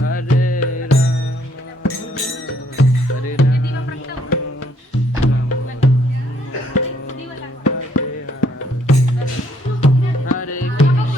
Hare Rama, Hare Rama, Hare Krishna, Hare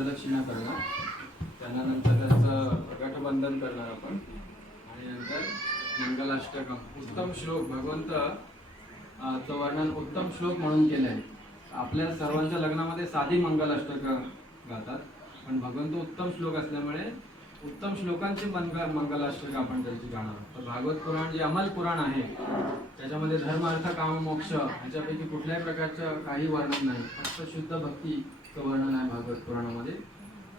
प्रदक्षिणा करणार. त्यानंतर त्याचं गठबंधन करणार आपण आणि नंतर मंगलाष्टकम उत्तम श्लोक भगवंत चं वर्णन उत्तम श्लोक म्हणून केलं आहे. आपल्या सर्वांच्या लग्नामध्ये साधी मंगलाष्टक गातात, पण भगवंत उत्तम श्लोक असल्यामुळे उत्तम श्लोकांची मंगलाष्टक आपण त्याची गाणार. तर भागवत पुराण जे अमल पुराण आहे त्याच्यामध्ये धर्म अर्थ काम मोक्ष ह्याच्यापैकी कुठल्याही प्रकारचं काही वर्णन नाही, फक्त शुद्ध भक्तीचं वर्णन आहे भागवत पुराणामध्ये.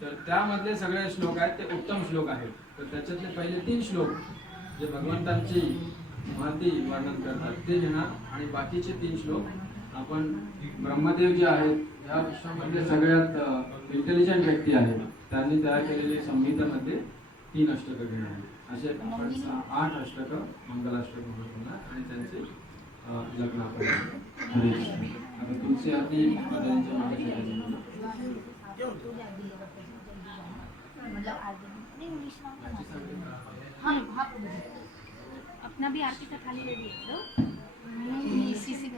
तर त्यामधले सगळे श्लोक आहेत ते उत्तम श्लोक आहेत. तर त्याच्यातले पहिले 3 श्लोक जे भगवंतांची महती वर्णन करतात ते घेणार आणि बाकीचे 3 श्लोक आपण ब्रह्मदेव जे आहेत या विश्वामधले सगळ्यात इंटेलिजंट व्यक्ती आहेत त्यांनी तयार केलेले संहितेमध्ये 3 अष्टकं घेणार. असे आपण 8 अष्टकं मंगलाष्टक म्हणून होणार आणि त्यांचे लग्न आपण हरे कृष्ण. आता तुलसी आरती पदांच्या मागे शिकायचं. अपना भी आरती का थाली रेडी है तो इसी से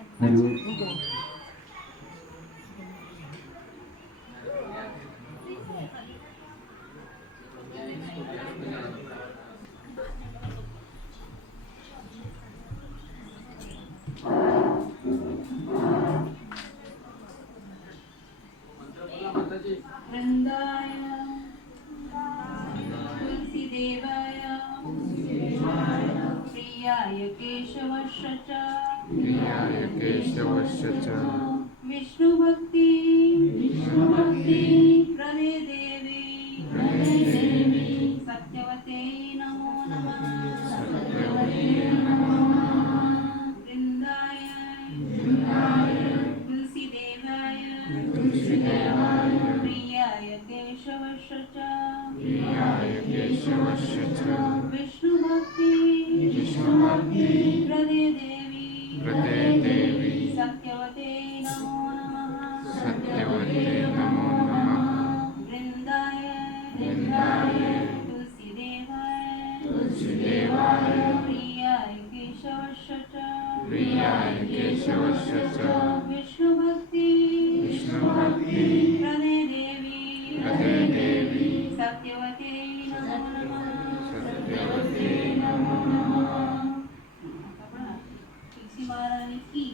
वृंदाय तुलसी देवाय प्रियाय केशवस्य च विष्णु भक्ति प्रदे देवी सत्यवते नमो नमः. वृंदाय तुलसी देवाय प्रियाय केशवस्य च विष्णु भक्ति प्रदे देवी सत्यवते नमो नमः. वृंदाय तुलसी देवाय प्रियाय केशवस्य च विष्णु भक्ति प्रदे देवी सत्यवते नमो नमः. तुलसी महारानी की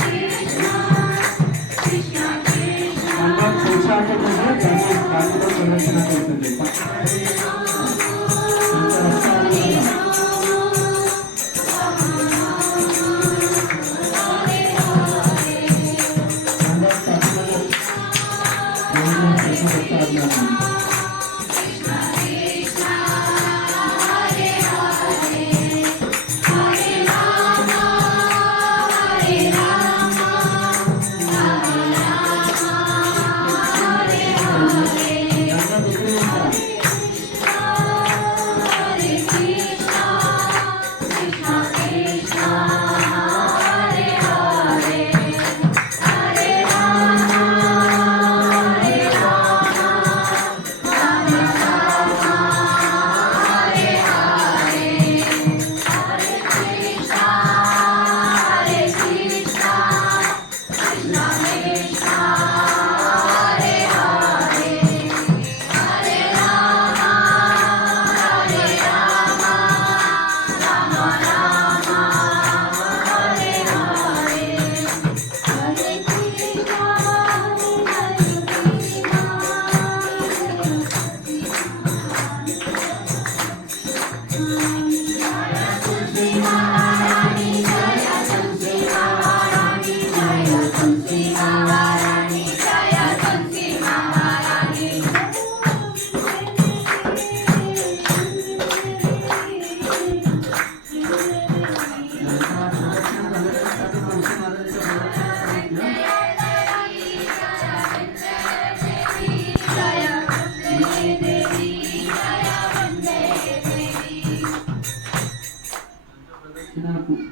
Hare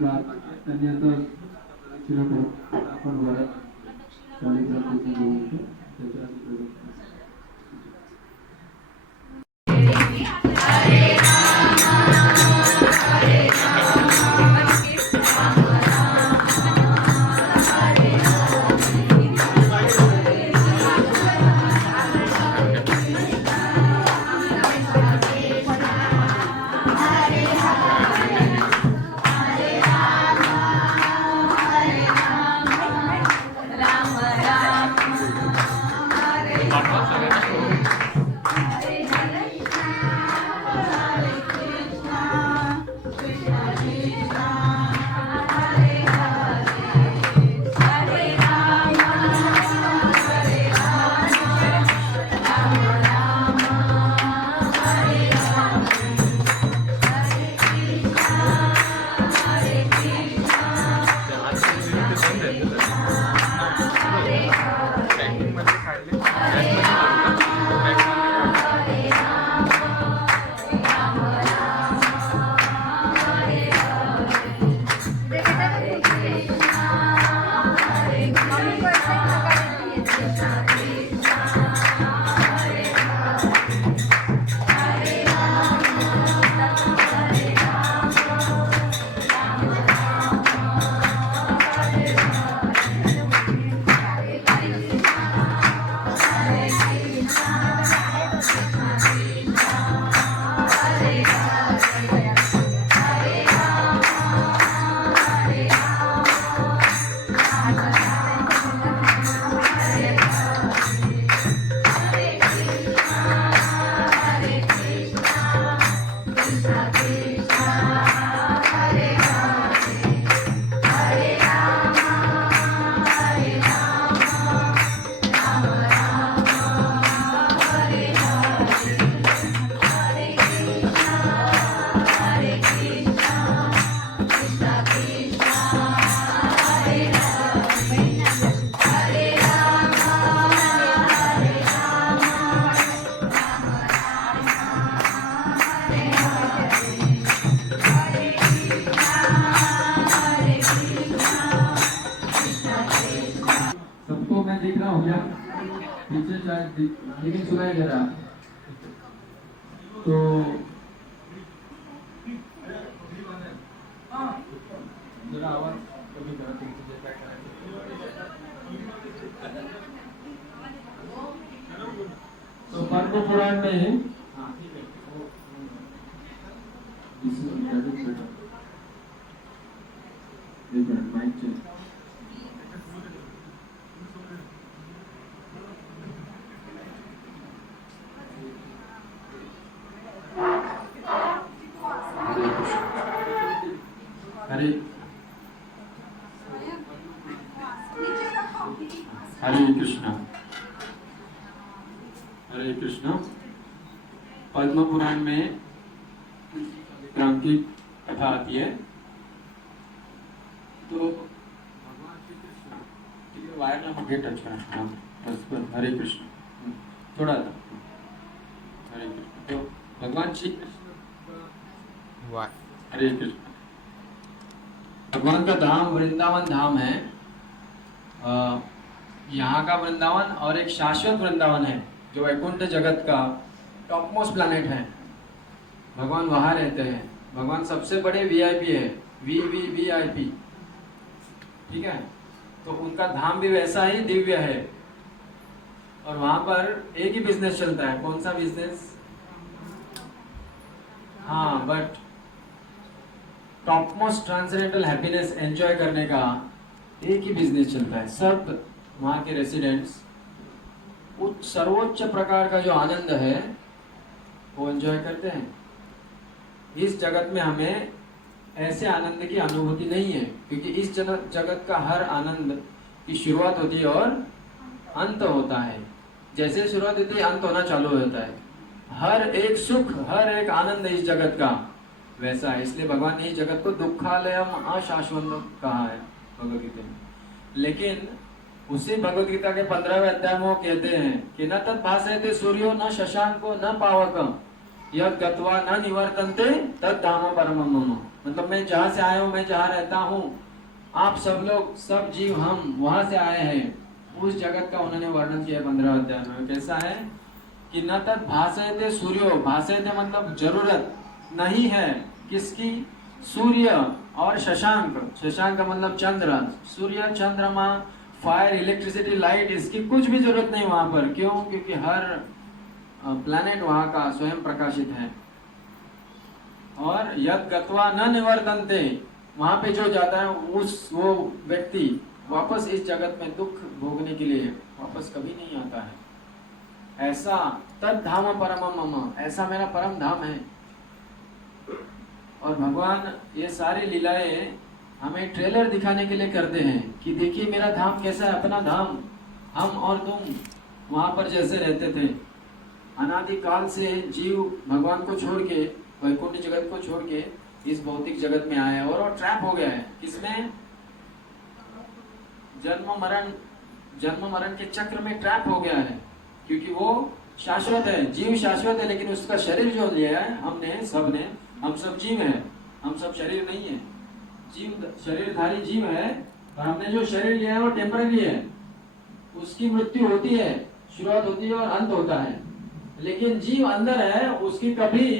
राहत नाही त्यांनी आता प्रदक्षिणा करून आपण वरात कार्यक्रमाची घेऊन त्याच्या आधी प्रदक्षिणा सबको मैं दिख रहा हूँ क्या पीछे शायद लेकिन सुनाई दे रहा तो जरा आवाज कमी करा तुमचे काय करायचं तो पद्म पुराण में माइक चेक हरे हरे कृष्णा हरे कृष्णा पद्म पुराण में राम की कथा आती है तो वायर ना होके टच करना बस बस हरे कृष्ण थोड़ा सा हरे कृष्ण तो भगवान श्री कृष्ण हरे कृष्ण भगवान का धाम वृंदावन धाम है। यहाँ का वृंदावन और एक शाश्वत वृंदावन है जो वैकुंठ जगत का टॉप मोस्ट प्लैनेट है। भगवान वहाँ रहते हैं। भगवान सबसे बड़े वीआईपी है, वीआईपी, ठीक है। तो उनका धाम भी वैसा ही दिव्य है और वहाँ पर एक ही बिजनेस चलता है। कौन सा बिजनेस? हाँ, but top most transcendental happiness enjoy करने का एक ही बिजनेस चलता है। सब वहाँ के रेसिडेंट्स उच्च सर्वोच्च प्रकार का जो आनंद है वो एंजॉय करते हैं। इस जगत में हमें ऐसे आनंद की अनुभूति नहीं है, क्योंकि इस जगत का हर आनंद की शुरुआत होती है और अंत होता है। जैसे शुरुआत होती है अंत होना चालू होता है। हर एक सुख, हर एक आनंद इस जगत का वैसा है। इसलिए भगवान ने इस जगत को दुखालयम अशाश्वत कहा है भगवद गीता में। लेकिन उसी भगवद गीता के 15वें अध्याय में वो कहते हैं कि न तत् भासयते सूर्यो न शशांको न पावकम यद गत्वा न निवर्तन्ते तद धाम परमम मम। मतलब मैं जहाँ से आया हूँ, मैं जहाँ रहता हूँ, आप सब लोग, सब जीव, हम वहां से आए हैं। उस जगत का उन्होंने वर्णन किया 15 अध्याय में। कैसा है कि न तत् भासयते सूर्यो, भासयते मतलब जरूरत नहीं है किसकी, सूर्य और शशांक, शशांक मतलब चंद्र, सूर्य, चंद्रमा, फायर, इलेक्ट्रिसिटी, लाइट, इसकी कुछ भी जरूरत नहीं वहां पर। क्यों? क्योंकि हर प्लैनेट वहां का स्वयं प्रकाशित है। और यद गत्वा न निवर्तन्ते, वहां पे जो जाता है वो व्यक्ति वापस इस जगत में दुख भोगने के लिए वापस कभी नहीं आता है। ऐसा तद धाम परमम मम, ऐसा मेरा परम धाम है। और भगवान ये सारी लीलाएं हमें ट्रेलर दिखाने के लिए करते हैं कि देखिए मेरा धाम कैसा है, अपना धाम। हम और तुम वहां पर जैसे रहते थे, अनादि काल से जीव भगवान को छोड़ के, वैकुंठ जगत को छोड़ के इस भौतिक जगत में आया है और वो ट्रैप हो गया है। किसमें? जन्म मरण के चक्र में ट्रैप हो गया है। क्योंकि वो शाश्वत है, जीव शाश्वत है, लेकिन उसका शरीर जो लिया है हमने, सबने, हम सब जीव हैं, हम सब शरीर नहीं है। जीव शरीरधारी जीव है, और हमने जो शरीर लिया है वो टेम्पररी है। उसकी मृत्यु होती है, शुरुआत होती है और अंत होता है। लेकिन जीव अंदर है, उसकी कभी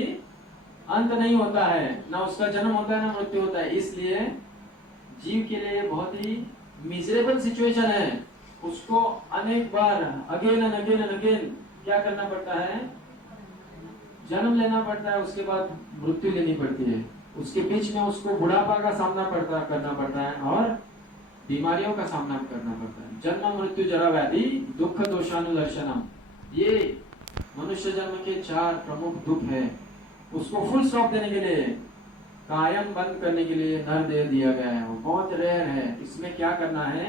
अंत नहीं होता है, ना उसका जन्म होता है ना मृत्यु होता है। इसलिए जीव के लिए बहुत ही मिजरेबल सिचुएशन है। उसको अनेक बार again and again and again क्या करना पड़ता है? जन्म लेना पड़ता है, उसके बाद मृत्यु लेनी पड़ती है। उसके बीच में उसको बुढ़ापा का सामना करना पड़ता है और बीमारियों का सामना करना पड़ता है। जन्म मृत्यु जरा व्याधि दुख दोषानुदर्शनम, ये मनुष्य जन्म के 4 प्रमुख दुख है। उसको फुल स्टॉप देने के लिए, कायम बंद करने के लिए नर देह दिया गया है। वो बहुत रेयर है। इसमें क्या करना है?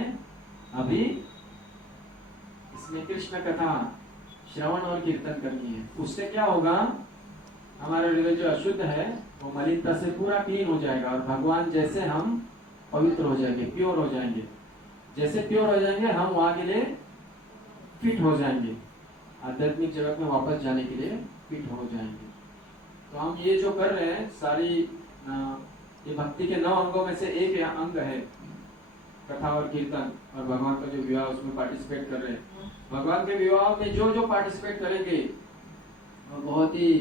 अभी इसमें कृष्ण कथा श्रवण और कीर्तन करनी है। उससे क्या होगा? हमारा हृदय जो अशुद्ध है वो मलिनता से पूरा क्लीन हो जाएगा और भगवान जैसे हम पवित्र हो जाएंगे, प्योर हो जाएंगे। जैसे प्योर हो जाएंगे हम वहां के लिए फिट हो जाएंगे, आध्यात्मिक जगत में वापस जाने के लिए फिट हो जाएंगे। तो हम ये जो कर रहे हैं सारी, ये भक्ति के 9 अंगों में से एक अंग है कथा और कीर्तन, और भगवान का जो विवाह उसमें पार्टिसिपेट कर रहे हैं। भगवान के विवाह में जो जो पार्टिसिपेट करेंगे वो बहुत ही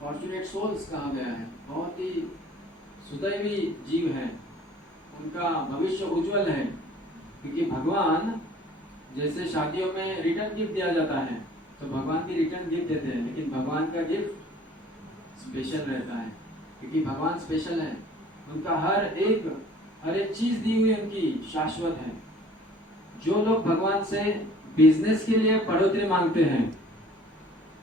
फॉर्चुनेट सोल्स कहा गया है, बहुत ही सुदैवी जीव हैं, उनका भविष्य उज्जवल है। क्योंकि भगवान जैसे शादियों में रिटर्न गिफ्ट दिया जाता है, तो भगवान भी रिटर्न गिफ्ट देते हैं, लेकिन भगवान का गिफ्ट स्पेशल रहता है। क्योंकि भगवान स्पेशल है, उनका हर एक चीज दी हुई उनकी शाश्वत है। जो लोग भगवान से बिजनेस के लिए बढ़ोतरी मांगते हैं,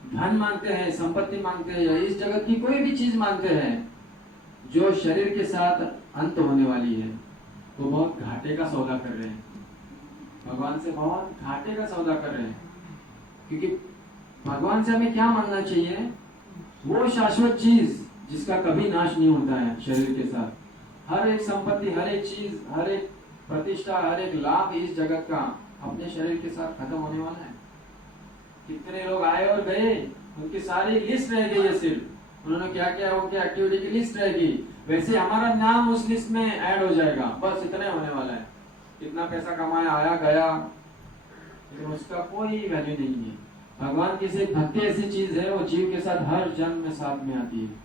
धन मांगते हैं, संपत्ति मांगते हैं, या इस जगत की कोई भी चीज मांगते हैं जो शरीर के साथ अंत होने वाली है, वो बहुत घाटे का सौदा कर रहे हैं। भगवान से बहुत घाटे का सौदा कर रहे हैं। क्योंकि भगवान से हमें क्या मांगना चाहिए? वो शाश्वत चीज जिसका कभी नाश नहीं होता है शरीर के साथ। हर एक संपत्ति, हर एक चीज, हर एक प्रतिष्ठा, हर एक लाभ इस जगत का अपने शरीर के साथ खत्म होने वाला है। कितने लोग आए और गए, उनकी सारी लिस्ट रह गई है, सिर्फ उन्होंने क्या क्या वो क्या एक्टिविटी की लिस्ट रहेगी, वैसे हमारा नाम उस लिस्ट में ऐड हो जाएगा। बस इतना होने वाला है। कितना पैसा कमाया, आया गया, लेकिन उसका कोई वैल्यू नहीं है। भगवान की सिर्फ भक्ति ऐसी चीज है, वो जीव के साथ हर जन्म में साथ में आती है।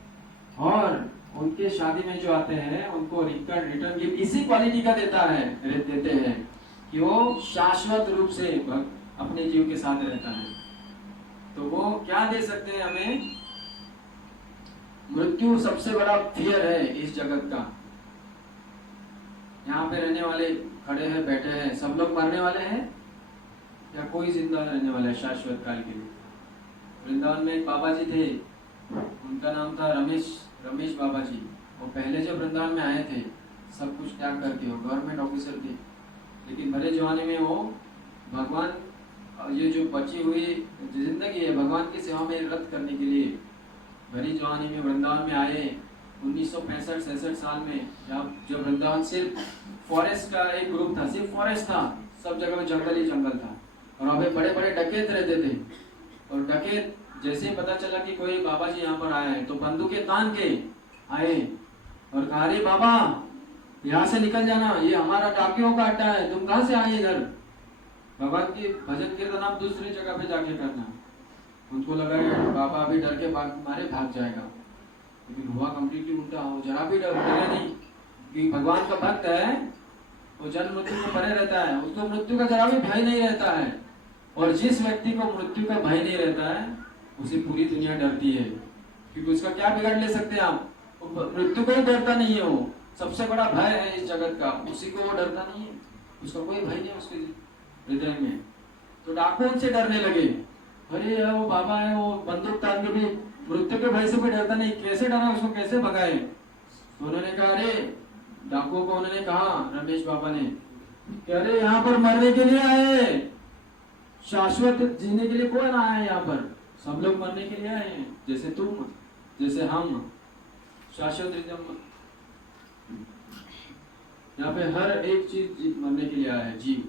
और उनके शादी में जो आते हैं उनको रिटर्न गिफ्ट इसी क्वालिटी का देते हैं कि वो शाश्वत रूप से अपने जीव के साथ रहता है। तो वो क्या दे सकते हैं हमें? मृत्यु सबसे बड़ा फियर है इस जगत का। यहाँ पे रहने वाले खड़े हैं, बैठे हैं, सब लोग मरने वाले हैं या कोई जिंदा रहने वाला है शाश्वत काल के लिए? वृंदावन में एक बाबा जी थे, उनका नाम था रमेश बाबा जी। वो पहले जब वृंदावन में आए थे सब कुछ त्याग करके, वो गवर्नमेंट ऑफिसर थे, लेकिन भले जवानी में वो भगवान, ये जो बची हुई जिंदगी है भगवान की सेवा में रत करने के लिए भरी जवानी में वृंदावन में आए। 1965-66 साल में जब वृंदावन सिर्फ फॉरेस्ट का एक ग्रुप था, सिर्फ फॉरेस्ट था, सब जगह जंगल ही जंगल था, और वहाँ पे बड़े बड़े डकैत रहते थे। और डकैत जैसे ही पता चला कि कोई बाबा जी यहाँ पर आया है तो बंदूकें तान के आए और कहा अरे बाबा यहाँ से निकल जाना, ये हमारा डाकियों का अड्डा है, तुम कहाँ से आए इधर, भगवान की भजन कीर्तन आप दूसरी जगह पे जाके करना। उनको लगा कि बाबा अभी डर के भाग जाएगा, लेकिन हुआ कंप्लीटली उल्टा। हो जरा भी डरे नहीं कि भगवान का भक्त है, वो जन्म मृत्यु में परे रहता है, उसको मृत्यु का जरा भी भय नहीं रहता है। और जिस व्यक्ति को मृत्यु का भय नहीं रहता है उसे पूरी दुनिया डरती है, क्योंकि उसका क्या बिगाड़ ले सकते हैं आप, मृत्यु को ही डरता नहीं है। वो सबसे बड़ा भय है इस जगत का, उसी को वो डरता नहीं है, उसका कोई भय नहीं उसके हृदय में। तो डाकू उनसे डरने लगे, अरे वो बाबा है, वो बंदूक तान के भी मृत्यु के भय से भी डरता नहीं, कैसे डरा, उसको कैसे भगाए। तो उन्होंने कहा, अरे डाकुओं को उन्होंने कहा, रमेश बाबा ने, कि अरे यहाँ पर मरने के लिए आए, शाश्वत जीने के लिए कौन आया है यहाँ पर, सब लोग मरने के लिए आए हैं, जैसे तुम जैसे हम, शाश्वत यहाँ पे हर एक चीज मरने के लिए आया है जीव।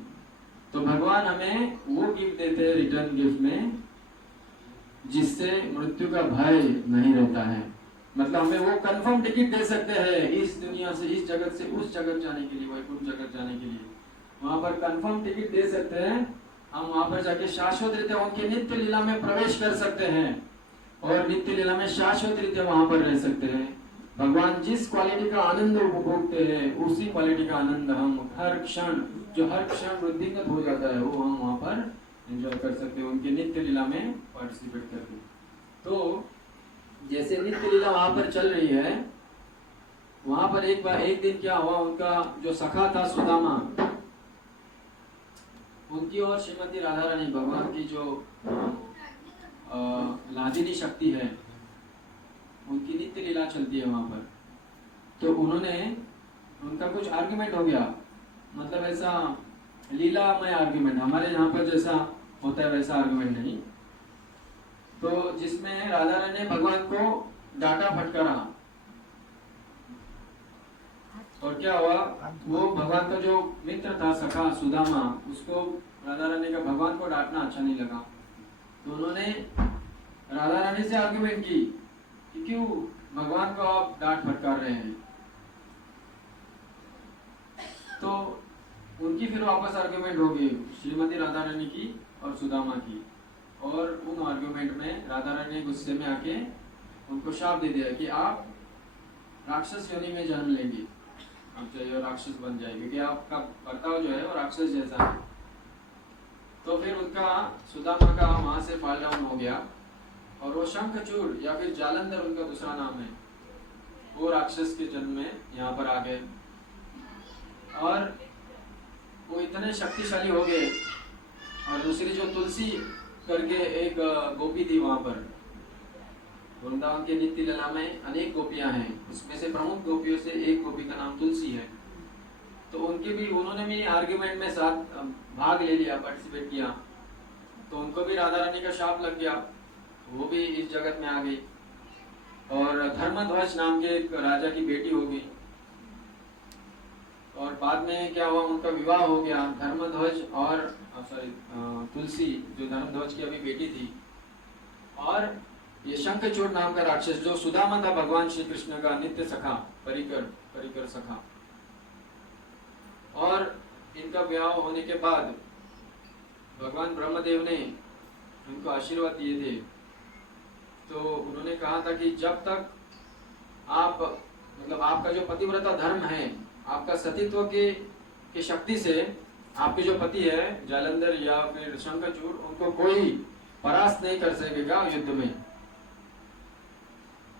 तो भगवान हमें वो गिफ्ट देते हैं रिटर्न गिफ्ट में, जिससे मृत्यु का भय नहीं रहता है। मतलब हमें वो कंफर्म टिकट दे सकते हैं इस दुनिया से, इस जगत से उस जगत जाने के लिए, वैकुंठ जगत जाने के लिए। वहां पर कंफर्म टिकट दे सकते हैं, हम वहां पर जाके शाश्वत रीत्या उनके नित्य लीला में प्रवेश कर सकते हैं और नित्य लीला में शाश्वत रीत्या वहां पर रह सकते हैं। भगवान जिस क्वालिटी का आनंद उपभोगते हैं उसी क्वालिटी का आनंद हम हर क्षण, जो हर क्षण वृद्धिगत हो जाता है, वो हम वहां पर एंजॉय कर सकते हैं, उनके नित्य लीला में पार्टिसिपेट करके। तो जैसे नित्य लीला वहां पर चल रही है, वहां पर एक दिन क्या हुआ, उनका जो सखा था सुदामा, उनकी और श्रीमती राधा रानी, भगवान की जो लादिनी शक्ति है, उनकी नित्य लीला चलती है वहां पर। तो उनका कुछ आर्गुमेंट हो गया, मतलब ऐसा लीलामय आर्गुमेंट, हमारे यहाँ पर जैसा होता है वैसा आर्गुमेंट नहीं। तो जिसमें राधा रानी ने भगवान को डांटा फटकारा, और क्या हुआ, वो भगवान का जो मित्र था सखा सुदामा, उसको राधा रानी का भगवान को डांटना अच्छा नहीं लगा। तो उन्होंने राधा रानी से आर्गुमेंट की कि क्यों भगवान को आप डांट फटकार रहे हैं। तो उनकी फिर वापस आर्गुमेंट हो गई श्रीमती राधा रानी की और सुदामा की, और उन आर्गुमेंट में राधा रानी ने गुस्से में आके उनको शाप दे दिया कि आप राक्षस योनि में जन्म लेंगे, आप चाहिए राक्षस बन जाएंगे, क्योंकि आपका बर्ताव जो है वो राक्षस जैसा है। तो फिर उनका सुदामा का वहां से फॉल डाउन हो गया, और वो शंखचूड़ या फिर जालंधर उनका दूसरा नाम है, वो राक्षस के जन्म में यहाँ पर आ गए, और वो इतने शक्तिशाली हो गए। और दूसरी जो तुलसी करके एक गोपी थी वहां पर, वृंदावन के नित्य लीला में अनेक गोपियां हैं, उसमें से प्रमुख गोपियों से एक गोपी का नाम तुलसी है। तो उन्होंने भी आर्ग्यूमेंट में साथ भाग ले लिया, पार्टिसिपेट किया। तो उनको भी राधा रानी का शाप लग गया, वो भी इस जगत में आ गई, और धर्मध्वज नाम के एक राजा की बेटी हो गई। और बाद में क्या हुआ, उनका विवाह हो गया, धर्मध्वज और तुलसी जो धर्मध्वज की अभी बेटी थी, और ये शंखचूड़ नाम का राक्षस जो सुदामा था भगवान श्री कृष्ण का नित्य सखा, परिकर सखा। और इनका विवाह होने के बाद भगवान ब्रह्मदेव ने उनको आशीर्वाद दिए थे। तो उन्होंने कहा था कि जब तक आप, मतलब आपका जो पतिव्रता धर्म है, आपका सतीत्व के शक्ति से आपके जो पति है जालंधर या फिर शंखचूड़, उनको कोई परास्त नहीं कर सकेगा युद्ध में।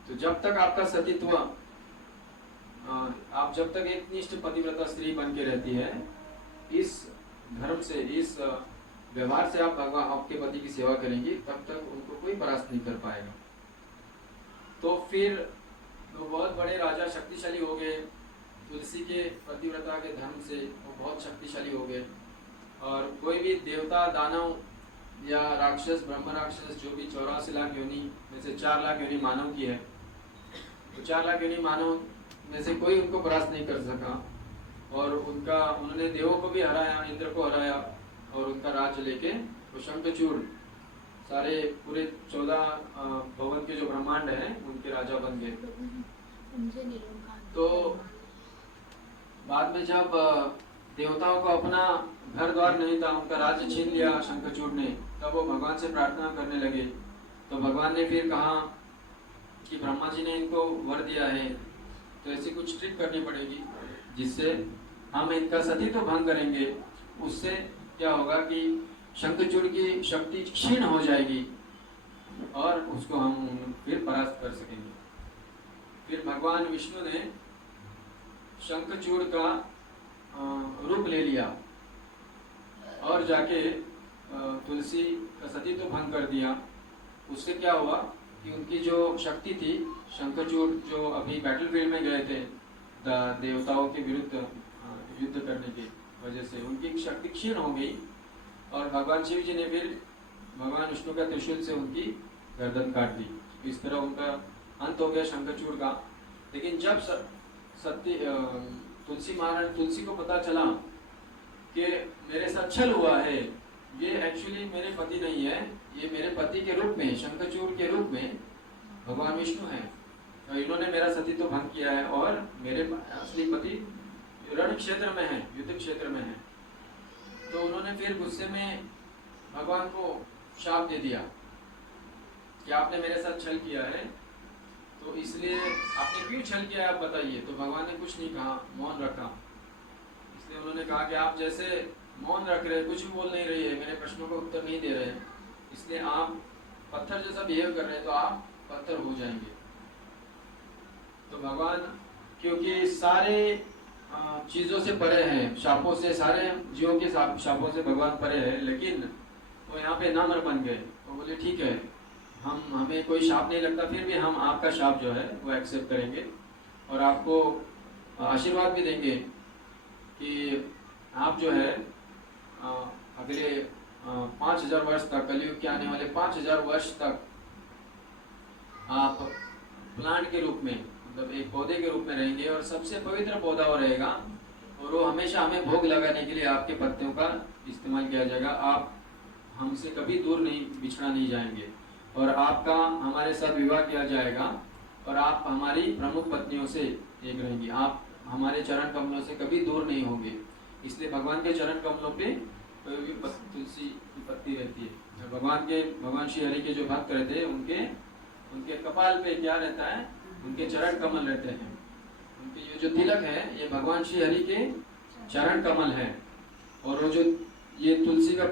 तो जब तक आपका सतीत्व, आप जब तक एक निष्ठ पतिव्रता स्त्री बन के रहती है, इस धर्म से, इस व्यवहार से आप भगवान आपके पति की सेवा करेंगी, तब तक उनको कोई परास्त नहीं कर पाएगा। तो फिर तो बहुत बड़े राजा शक्तिशाली हो गए, तुलसी के पतिव्रता के धर्म से वो बहुत शक्तिशाली हो गए। और कोई भी देवता, दानव या राक्षस, ब्रह्म राक्षस, जो भी 84 लाख योनि में से 4 लाख योनि मानव की है, तो 4 लाख योनि मानव में से कोई उनको परास्त नहीं कर सका। और उन्होंने देवों को भी हराया, इंद्र को हराया, और उनका राज्य लेके वो शंखचूड़ सारे पूरे 14 भवन के जो ब्रह्मांड है उनके राजा बन गए। तो बाद में जब देवताओं को अपना घर द्वार नहीं था, उनका राज्य छीन लिया शंखचूड़ ने, तब वो भगवान से प्रार्थना करने लगे। तो भगवान ने फिर कहा कि ब्रह्मा जी ने इनको वर दिया है, तो ऐसी कुछ ट्रिक करनी पड़ेगी जिससे हम इनका सतीत्व भंग करेंगे। उससे क्या होगा कि शंखचूड़ की शक्ति क्षीण हो जाएगी और उसको हम फिर परास्त कर सकेंगे। फिर भगवान विष्णु ने शंखचूड़ का रूप ले लिया और जाके तुलसी का सतीत्व भंग कर दिया। उससे क्या हुआ कि उनकी जो शक्ति थी, शंखचूड़ जो अभी बैटलफील्ड में गए थे देवताओं के विरुद्ध युद्ध करने की वजह से, उनकी शक्ति क्षीण हो गई और भगवान शिव जी ने फिर भगवान विष्णु का त्रिशूल से उनकी गर्दन काट दी। इस तरह उनका अंत हो गया शंखचूड़ का। लेकिन जब तुलसी महाराज, तुलसी को पता चला कि मेरे साथ छल हुआ है, ये एक्चुअली मेरे पति नहीं है, ये मेरे पति के रूप में, शंखचूड़ के रूप में भगवान विष्णु है, तो इन्होंने मेरा सतीत्व भंग किया है और मेरे असली पति रण क्षेत्र में है, युद्ध क्षेत्र में है। तो उन्होंने फिर गुस्से में भगवान को शाप दे दिया कि आपने मेरे साथ छल किया है, तो इसलिए आपने क्यों छल किया है आप बताइए। तो भगवान ने कुछ नहीं कहा, मौन रखा। इसलिए उन्होंने कहा कि आप जैसे मौन रख रहे, कुछ भी बोल नहीं रही है, मेरे प्रश्नों का उत्तर नहीं दे रहे, इसलिए आप पत्थर जैसा बिहेव कर रहे हैं, तो आप पत्थर हो जाएंगे। तो भगवान क्योंकि सारे चीजों से परे हैं, शापों से, सारे जीवों के शापों से भगवान परे है, लेकिन वो यहाँ पे नम्र बन गए। वो बोले ठीक है, हमें कोई शाप नहीं लगता, फिर भी हम आपका शाप जो है वो एक्सेप्ट करेंगे और आपको आशीर्वाद भी देंगे कि आप जो है अगले 5000 वर्ष तक, कलयुग के आने वाले 5000 वर्ष तक आप प्लांट के रूप में, मतलब एक पौधे के रूप में रहेंगे और सबसे पवित्र पौधा वो रहेगा और वो हमेशा हमें भोग लगाने के लिए आपके पत्तियों का इस्तेमाल किया जाएगा। आप हमसे कभी दूर नहीं, बिछड़ा नहीं जाएंगे और आपका हमारे साथ विवाह किया जाएगा और आप हमारी प्रमुख पत्नियों से एक रहेंगी। आप हमारे चरण कमलों से कभी दूर नहीं होंगे। इसलिए भगवान के चरण कमलों पे कोई भी तुलसी की पत्ती रहती है। भगवान श्री हरि के जो भक्त रहते हैं, उनके कपाल पे क्या रहता है, उनके चरण कमल रहते हैं। उनके ये जो तिलक है, ये भगवान श्री हरि के चरण कमल है। और वो जो ये तुलसी का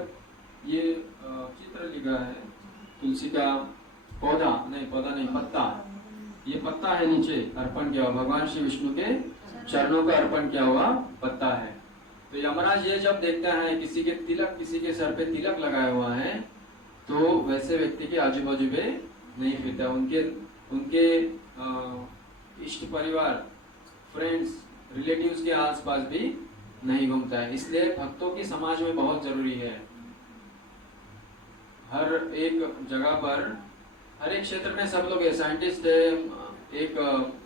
ये चित्र लिखा है, तुलसी का पौधा नहीं पत्ता, ये पत्ता है नीचे अर्पण किया हुआ, भगवान श्री विष्णु के चरणों का अर्पण किया हुआ पत्ता है। तो यमराज ये जब देखता है किसी के सर पे तिलक लगाया हुआ है, तो वैसे व्यक्ति के आजू बाजू में नहीं फिरता, उनके इष्ट परिवार, फ्रेंड्स, रिलेटिव्स के आसपास भी नहीं घूमता है। इसलिए भक्तों की समाज में बहुत जरूरी है। हर एक जगह पर, हर एक क्षेत्र में सब लोग है, साइंटिस्ट है। एक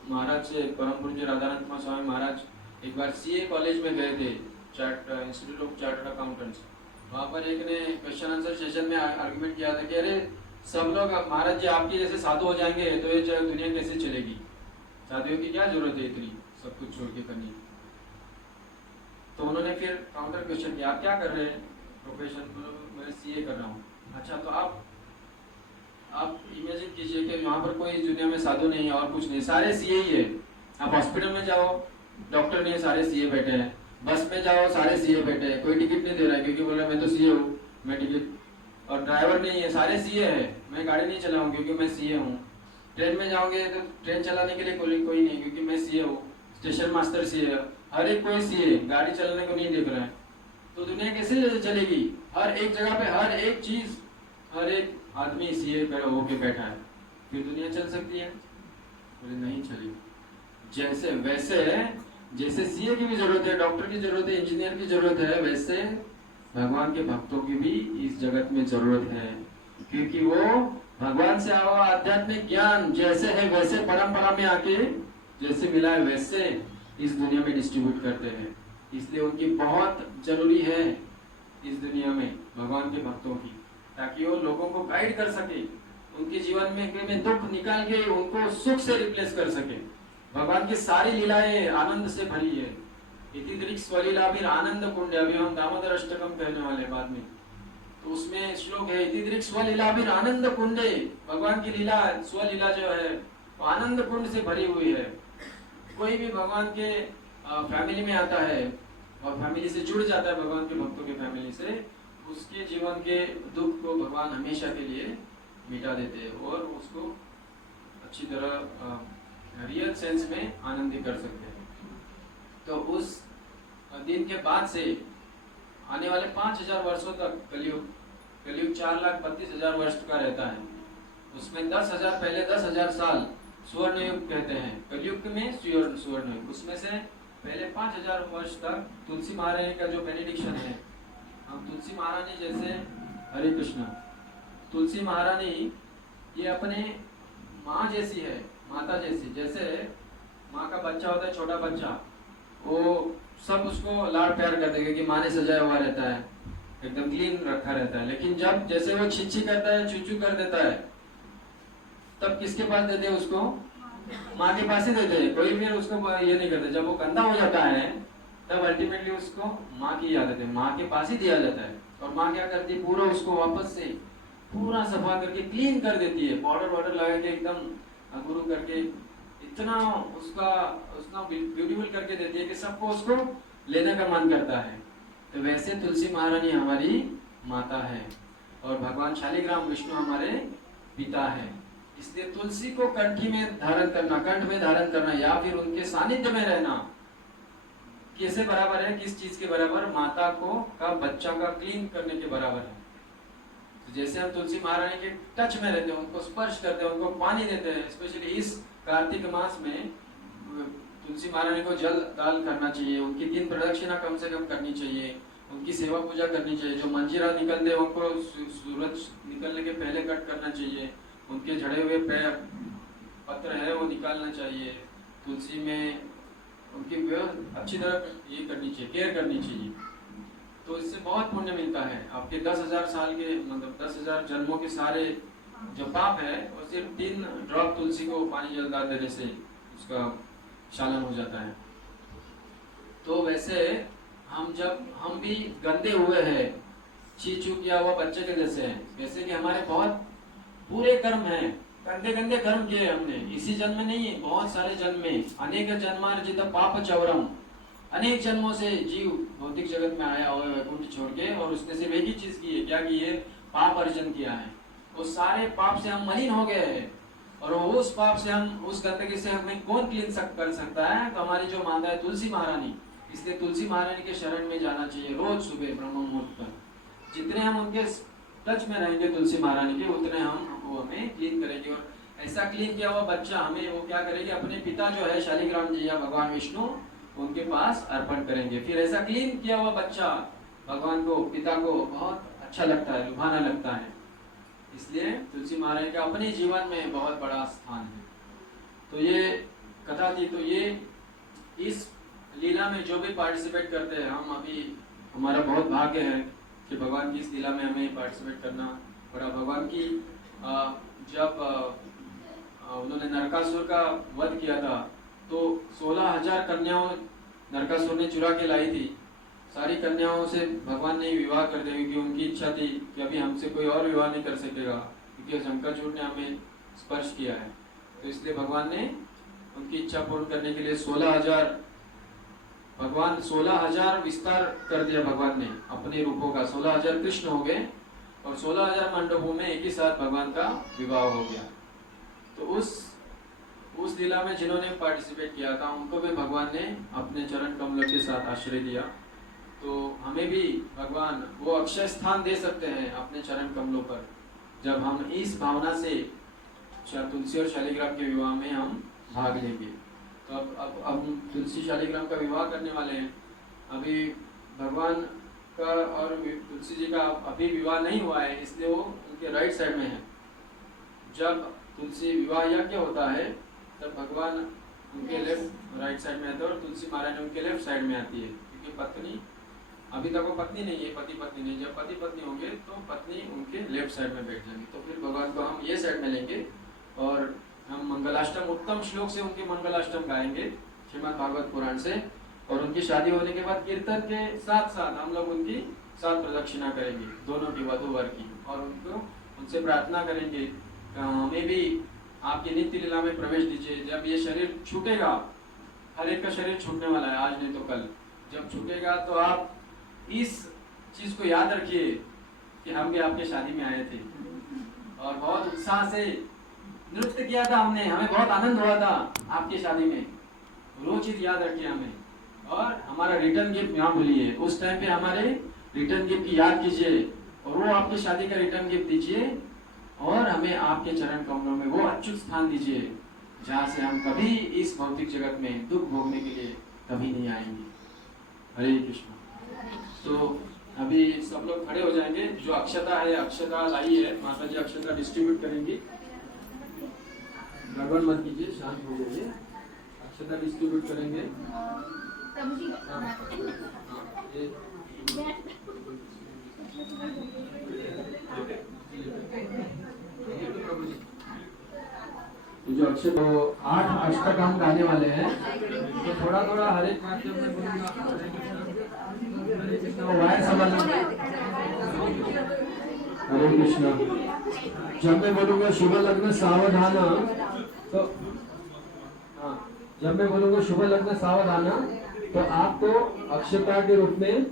महाराज से, परम पूज्य राधानंद स्वामी महाराज एक बार सीए कॉलेज में गए थे, इंस्टीट्यूट ऑफ चार्टर्ड अकाउंटेंट्स। वहाँ पर एक ने क्वेश्चन आंसर सेशन में आर्गुमेंट किया था कि अरे सब लोग महाराज जी आपके जैसे साधु हो जाएंगे तो ये दुनिया कैसे चलेगी, साधुओं की क्या जरूरत है इतनी सब कुछ छोड़ के करनी। तो उन्होंने फिर काउंटर क्वेश्चन किया, आप क्या कर रहे हैं प्रोफेशन? मैं सीए कर रहा हूँ। अच्छा, तो आप इमेजिन कीजिए कि वहाँ पर कोई दुनिया में साधु नहीं है और कुछ नहीं, सारे सीए ही है। आप हॉस्पिटल में जाओ, डॉक्टर नहीं है, सारे सीए बैठे हैं। बस में जाओ, सारे सीए बैठे हैं। कोई टिकट नहीं दे रहा है क्योंकि बोल रहा है मैं तो सीए हूँ, मैं टिकट। और ड्राइवर नहीं है, सारे सीए है, मैं गाड़ी नहीं चलाऊँ क्योंकि मैं सीए हूँ। ट्रेन में जाओगे तो ट्रेन चलाने के लिए कोई नहीं क्योंकि मैं सीए हूँ। स्टेशन मास्टर सीए है, हर एक कोई सीए, गाड़ी चलाने को नहीं देख रहा है। तो दुनिया कैसे चलेगी? हर एक जगह पे हर एक चीज, हर एक आदमी सीए होके बैठा है, फिर दुनिया चल सकती है? बोले नहीं चलेगी। जैसे सीए की भी जरूरत है, डॉक्टर की जरूरत है, इंजीनियर की जरूरत है, वैसे भगवान के भक्तों की भी इस जगत में जरूरत है। क्योंकि वो भगवान से आवा आध्यात्मिक ज्ञान जैसे है वैसे परंपरा में आके जैसे मिला है वैसे इस दुनिया में डिस्ट्रीब्यूट करते हैं। इसलिए उनकी बहुत जरूरी है इस दुनिया में भगवान के भक्तों की, ताकि वो लोगों को गाइड कर सके, उनके जीवन में दुख निकाल के उनको सुख से रिप्लेस कर सके। भगवान की सारी लीलाएं आनंद से भरी है। इतिदृक् स्वलीला भी आनंद कुंड, अभी हम दामोदर अष्टकम कहने वाले बाद में, तो उसमें श्लोक है इतिदृक् स्वलीला भी आनंद कुंडे, भगवान की लीला स्वलीला जो है वो आनंद कुंड से भरी हुई है। कोई भी भगवान के फैमिली में आता है और फैमिली से जुड़ जाता है, भगवान के भक्तों की फैमिली से, उसके जीवन के दुख को भगवान हमेशा के लिए मिटा देते हैं और उसको अच्छी तरह रियल सेंस में आनंदित कर सकते हैं। तो उस दिन के बाद से आने वाले 5000 वर्षों तक कलयुग 4,32,000 वर्ष का रहता है। उसमें 10,000 पहले 10,000 साल स्वर्ण युग कहते हैं, कलयुग में स्वर्ण युग। उसमें से पहले 5,000 वर्ष तक तुलसी महारानी का जो बेनिडिक्शन है, हम तुलसी महारानी जैसे, हरे कृष्ण, तुलसी महारानी ये अपने माँ जैसी है, माता जैसी। जैसे माँ का बच्चा होता है, छोटा बच्चा, वो सब उसको लाड प्यार कर देगा कि माँ ने सजाया हुआ रहता है, एकदम क्लीन रखा रहता है। लेकिन जब जैसे वो छिछी करता है, चूचू कर देता है, तब किसके पास देते हैं उसको? माँ के पास ही देते हैं। कोई भी उसको ये नहीं करते। जब वो गंदा हो जाता है तब अल्टीमेटली उसको माँ की याद आती है, माँ के पास ही दिया जाता है। और माँ क्या करती है, पूरा उसको वापस से पूरा सफा करके क्लीन कर देती है, पाउडर वाउडर लगा के एकदम गुरु करके इतना उसका ब्यूटीफुल करके देती है कि सबको उसको लेने का मन करता है। तो वैसे तुलसी महारानी हमारी माता है और भगवान शालिग्राम विष्णु हमारे पिता है। इसलिए तुलसी को कंठी में धारण करना, कंठ में धारण करना या फिर उनके सानिध्य में रहना कैसे बराबर है, किस चीज के बराबर? माता को का बच्चा का क्लीन करने के बराबर है। तो जैसे हम तुलसी महारानी के टच में रहते हैं, उनको स्पर्श करते हैं, उनको पानी देते हैं। स्पेशली इस कार्तिक मास में तुलसी महारानी को जल दान करना चाहिए, उनकी 3 प्रदक्षिणा कम से कम करनी चाहिए, उनकी सेवा पूजा करनी चाहिए। जो मंजीरा निकलते हैं उनको सूरज निकलने के पहले कट करना चाहिए, उनके झड़े हुए पत्र है वो निकालना चाहिए। तुलसी में उनकी अच्छी तरह ये करनी चाहिए, केयर करनी चाहिए। तो इससे बहुत पुण्य मिलता है। आपके 10,000 साल के मतलब 10,000 जन्मों के सारे जो पाप है वो सिर्फ 3 ड्रॉप तुलसी को पानी जल डाल देने से उसका शालन हो जाता है। तो वैसे हम भी गंदे हुए हैं, चीचू किया हुआ बच्चे के जैसे हैं। वैसे कि हमारे बहुत बुरे कर्म हैं, गंदे गंदे कर्म किए हमने, इसी जन्म में नहीं, बहुत सारे जन्म में। अनेक जन्मार्जित पाप चौरम, अनेक जन्मों से जीव भौतिक जगत में आया हुआ है वैकुंठ छोड़ के, और उसने सिर्फ एक ही चीज की है, क्या की है? पाप अर्जन किया है। वो सारे पाप से हम मलिन हो गए हैं और उस पाप से हम, उस गंदगी से हमें कौन क्लीन कर सकता है? तो हमारी जो माता है तुलसी महारानी। इसलिए तुलसी महारानी के शरण में जाना चाहिए रोज सुबह ब्रह्म मुहूर्त पर। जितने हम उनके टच में रहेंगे तुलसी महारानी के, उतने वो हमें क्लीन करेंगे। और ऐसा क्लीन किया हुआ बच्चा हमें वो क्या करेंगे? अपने पिता जो है शालिग्राम जी या भगवान विष्णु, उनके पास अर्पण करेंगे। फिर ऐसा क्लीन किया हुआ बच्चा भगवान को, पिता को बहुत अच्छा लगता है, लुभाना लगता है। इसलिए तुलसी महारानी का अपने जीवन में बहुत बड़ा स्थान है। तो ये कथा थी। तो ये इस लीला में जो भी पार्टिसिपेट करते हैं, हम अभी हमारा बहुत भाग्य है कि भगवान की इस लीला में हमें पार्टिसिपेट करना पड़ा। भगवान की जब उन्होंने नरकासुर का वध किया था तो 16,000 कन्याओं नरकासुर ने चुरा के लाई थी। सारी कन्याओं से भगवान ने विवाह कर दिया क्योंकि उनकी इच्छा थी कि अभी हमसे कोई और विवाह नहीं कर सकेगा, क्योंकि शंकरचूड़ ने हमें स्पर्श किया है। तो इसलिए भगवान ने उनकी इच्छा पूर्ण करने के लिए 16,000 विस्तार कर दिया भगवान ने अपने रूपों का। 16,000 कृष्ण हो गए और 16,000 मंडपों में एक ही साथ भगवान का विवाह हो गया। तो उस लीला में जिन्होंने पार्टिसिपेट किया था उनको भी भगवान ने अपने चरण कमलों के साथ आश्रय दिया। तो हमें भी भगवान वो अक्षय स्थान दे सकते हैं अपने चरण कमलों पर, जब हम इस भावना से तुलसी और शालिग्राम के विवाह में हम भाग लेंगे। तो अब हम तुलसी शालिग्राम का विवाह करने वाले हैं। अभी भगवान का और तुलसी जी का अभी विवाह नहीं हुआ है, इसलिए वो उनके राइट साइड में है। जब तुलसी विवाह यज्ञ होता है तब भगवान उनके लेफ्ट राइट साइड में आते हैं और तुलसी महारानी उनके लेफ्ट साइड में आती है, क्योंकि पत्नी अभी तक वो पत्नी नहीं है, पति पत्नी नहीं। जब पति पत्नी होंगे तो पत्नी उनके लेफ्ट साइड में बैठ जाएंगी। तो फिर भगवान को हम ये साइड में लेंगे और हम मंगलाष्टम उत्तम श्लोक से उनके मंगलाष्टम गाएंगे श्रीमद् भागवत पुराण से, और उनकी शादी होने के बाद कीर्तन के साथ साथ हम लोग उनकी साथ प्रदक्षिणा करेंगे, दोनों की वधू वर की, और उनसे प्रार्थना करेंगे हमें भी आपकी नित्य लीला में प्रवेश दीजिए। जब ये शरीर छूटेगा, हर एक का शरीर छूटने वाला है, आज नहीं तो कल, जब छूटेगा तो आप इस चीज को याद रखिए कि हम भी आपके शादी में आए थे और बहुत उत्साह से नृत्य किया था हमने, हमें बहुत आनंद हुआ था आपकी शादी में। वो चीज याद रखिए हमें, और हमारा रिटर्न गिफ्ट यहाँ भूलिए, उस टाइम पे हमारे रिटर्न गिफ्ट की याद कीजिए, और वो आपकी शादी का रिटर्न गिफ्ट दीजिए, और हमें आपके चरण कमलों में वो अच्युत स्थान दीजिए जहाँ से हम कभी इस भौतिक जगत में दुख भोगने के लिए कभी नहीं आएंगे। हरे कृष्ण। तो अभी सब लोग खड़े हो जाएंगे, जो अक्षता है अक्षता लाई है, माता जी अक्षता डिस्ट्रीब्यूट करेंगी। गड़बड़ मत कीजिए, शांत हो जाइए। अक्षता डिस्ट्रीब्यूट करेंगे। जो अक्षर तो 8 अष्टक हम गाने वाले हैं, तो थोड़ा थोड़ा हर एक माध्यम में बोलूंगा। वायर समझ लो। हरे कृष्णा। जब मैं बोलूंगा शुभ लग्न सावधान, तो हाँ, जब मैं बोलूंगा शुभ लग्न सावधान, तो आपको अक्षता के रूप में,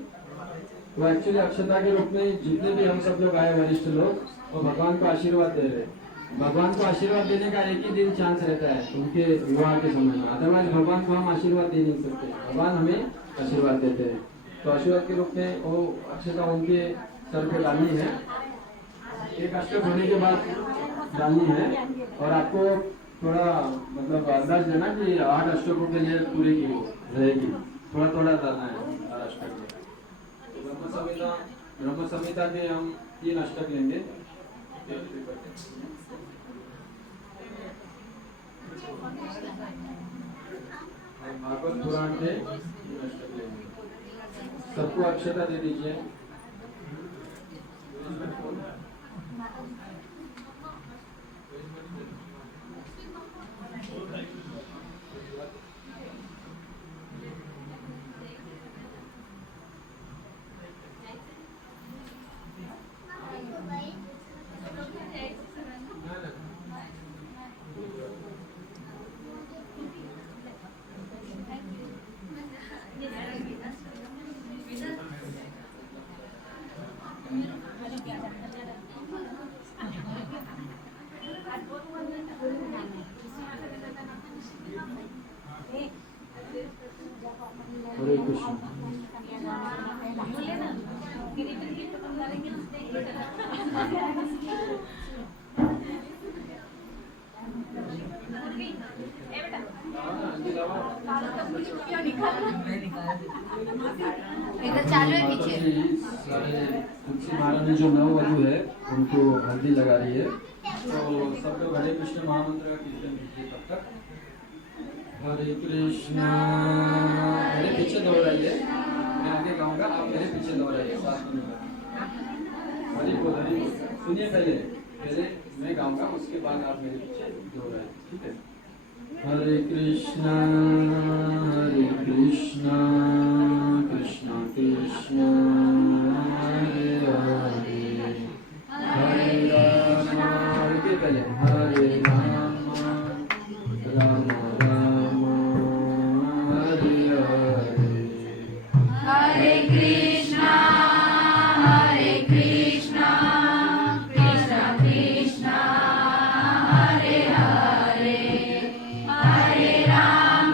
तो एक्चुअली अक्षता के रूप में जितने भी हम सब लोग आए वरिष्ठ लोग, वो भगवान को आशीर्वाद दे रहे हैं। भगवान को आशीर्वाद देने का एक ही दिन चांस रहता है उनके विवाह के समय में, अदरवाइज भगवान को हम आशीर्वाद दे नहीं सकते, भगवान हमें आशीर्वाद देते हैं। तो आशीर्वाद के रूप में वो अक्षता उनके सर पे डालनी है, एक अष्टक होने के बाद डालनी है, और आपको थोड़ा मतलब अंदाज देना कि 8 अष्टकों के लिए पूरी की रहेगी, थोड़ा थोड़ा डालना है 8 अष्टक में। ब्रह्म संहिता के हम 3 अष्टक लेंगे। भागवत पुराण के 3 अष्टक लेंगे। सबको अक्षता दे दीजिए। हरे कृष्ण। इधर चालू है पीछे। तुलसी महारानी जो नववधू है उनको हल्दी लगा रही है, तो सब लोग हरे कृष्ण महामंत्र का कीर्तन कीजिए तब तक। हरे कृष्णा। मेरे पीछे दोहराइए, मैं आगे गाऊंगा, आप मेरे पीछे दोहराइए साथ में। हरि बोल, हरि बोल। सुनिए, पहले मैं गाऊंगा, उसके बाद आप मेरे पीछे दोहराइए, ठीक है। हरे कृष्णा कृष्णा कृष्णा हरे हरे, हरे राम। के पहले हरे राम राम राम हरे हरे, हरे कृष्णा कृष्णा कृष्णा हरे हरे, हरे राम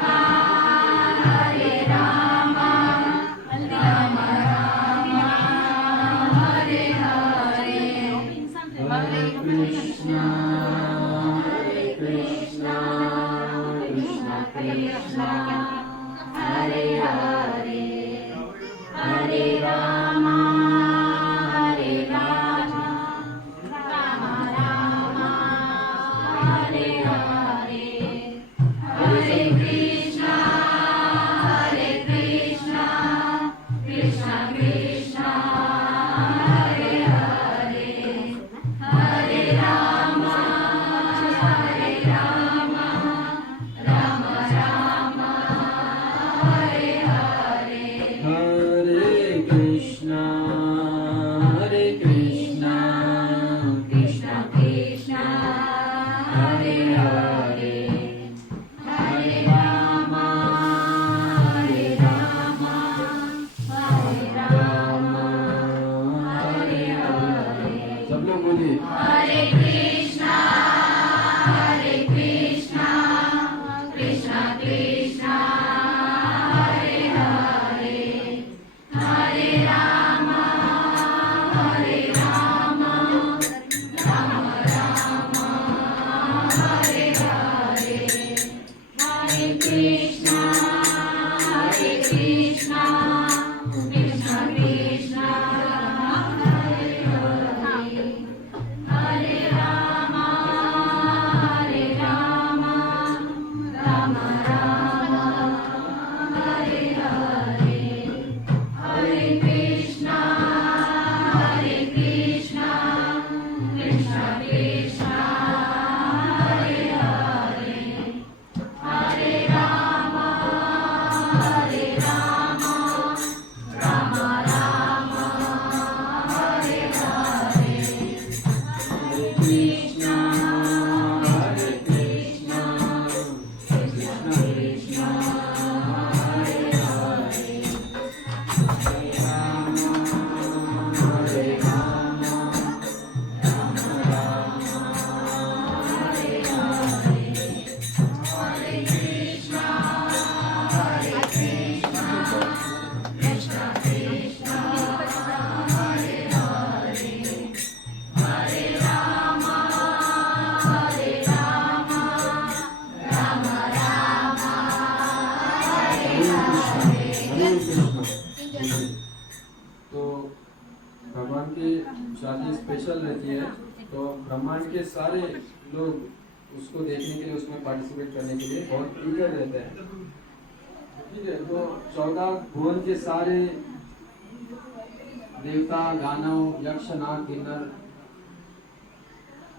भगवान की शादी स्पेशल रहती है, तो ब्रह्मांड के सारे लोग उसको देखने के लिए, उसमें पार्टिसिपेट करने के लिए बहुत ईगर रहते हैं। ठीक है, तो 14 भुवन के सारे देवता, दानव, यक्ष, नाग, किन्नर,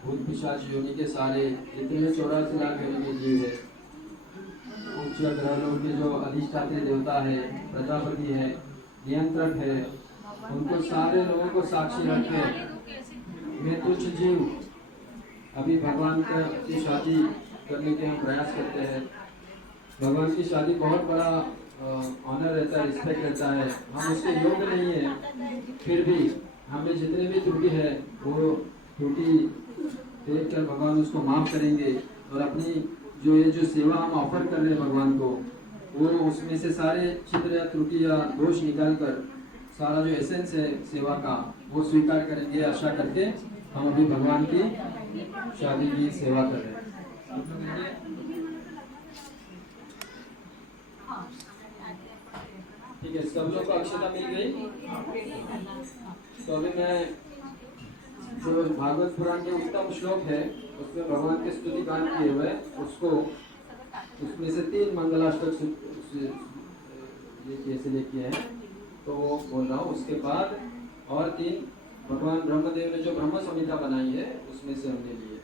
भूत, पिशाच, योनि के सारे जितने 84 लाख योनि के जीव है, उच्च ग्रह लोग के जो अधिष्ठात्री देवता है, प्रजापति है, नियंत्रक है, उनको सारे लोगों को साक्षी रख के मैं तुच्छ जीव अभी भगवान की शादी करने के हम प्रयास करते हैं। भगवान की शादी बहुत बड़ा ऑनर रहता है, रिस्पेक्ट रहता है। हम उसके योग्य नहीं है, फिर भी हमें जितने भी त्रुटि है वो त्रुटि देख कर भगवान उसको माफ करेंगे, और अपनी जो सेवा हम ऑफर कर रहे हैं भगवान को, वो उसमें से सारे छिद्र या त्रुटि या दोष निकाल कर सारा जो एसेंस है सेवा का वो स्वीकार करेंगे। आशा करके हम अभी भगवान की शादी की सेवा कर रहे हैं। ठीक है, सब लोग को अक्षता मिल गई। तो अभी मैं जो भागवत पुराण के उत्तम श्लोक है उसमें भगवान के स्तुति गान किए हुए उसको, उसमें से 3 मंगलाष्टक ये सिलेक्ट किए हैं, तो वो बोल रहा हूँ। उसके बाद और 3 भगवान ब्रह्मदेव ने जो ब्रह्म संहिता बनाई है उसमें से हमने लिए।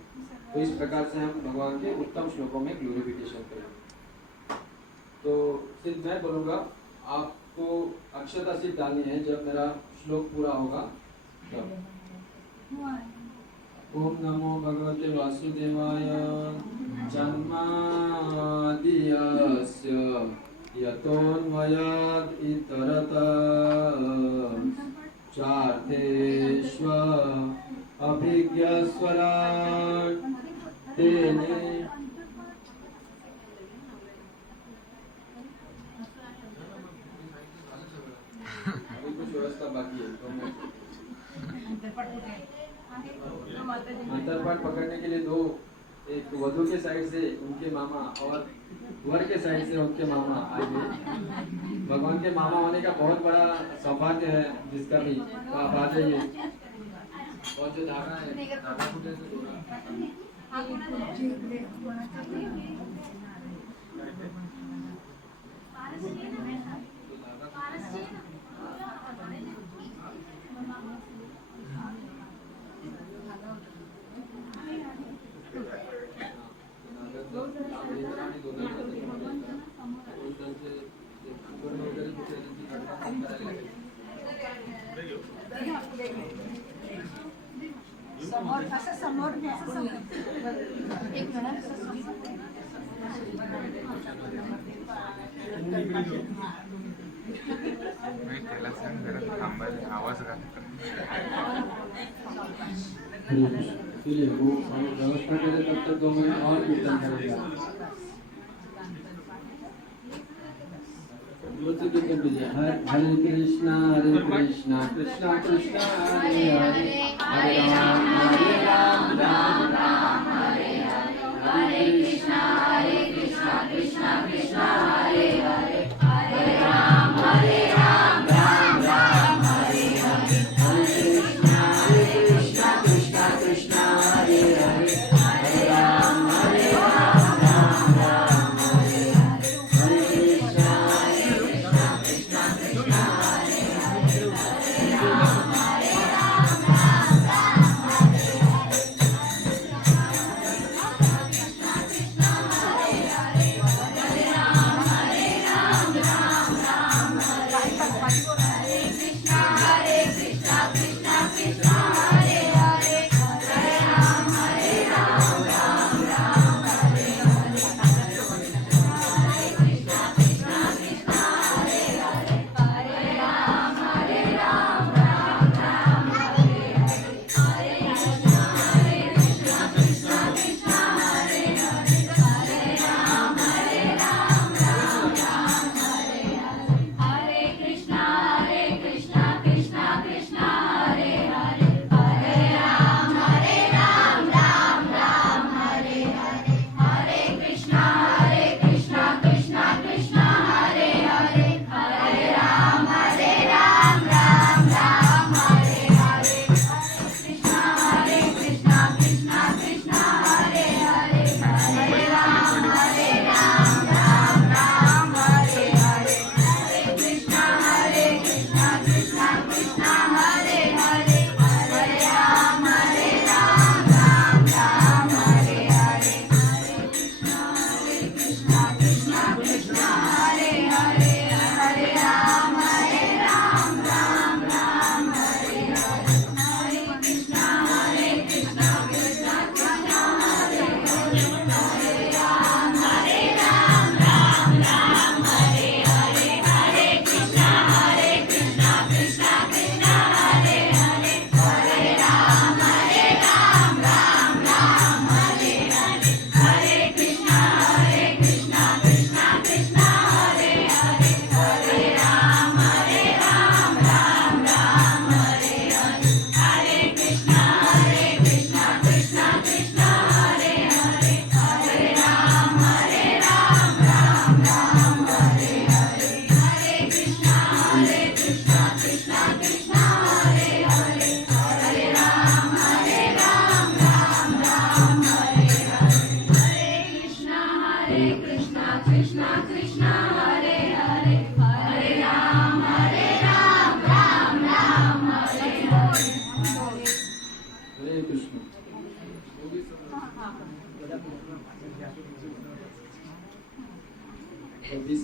तो इस प्रकार से हम भगवान के उत्तम श्लोकों में ग्लोरिफिकेशन करें। तो सिर्फ मैं बोलूँगा, आपको अक्षता सिर्फ डालनी है जब मेरा श्लोक पूरा होगा तब। ओम नमो भगवते वासुदेवाय। जन्मादियस्य यतोन्वयात् इतरतः चार्थेष्व अभिज्ञस्वराट् तेने। अभी कुछ व्यवस्था बाकी है, तो मैं मंत्रपाठ पकड़ने के लिए 2, एक वधु के साइड से उनके मामा और वर के साइड से उनके मामा आगे। भगवान के मामा होने का बहुत बड़ा सौभाग्य है जिसका भी, तो आप आ जाइए। और जो धागा है, धागा फूटे से आवाज चलिए वो व्यवस्था करे, तब तक 2 मिनट और कीर्तन करेगा। कीर्तन कीजिए। हरे कृष्णा कृष्णा कृष्णा हरे हरे, हरे राम राम राम हरे हरे, हरे कृष्णा कृष्णा कृष्णा हरे हरे, हरे राम राम राम हरे हरे, हरे कृष्णा कृष्णा कृष्णा हरे हरे, हरे राम राम राम हरे हरे, हरे कृष्णा कृष्णा कृष्णा हरे हरे, हरे राम राम राम हरे हरे, हरे राम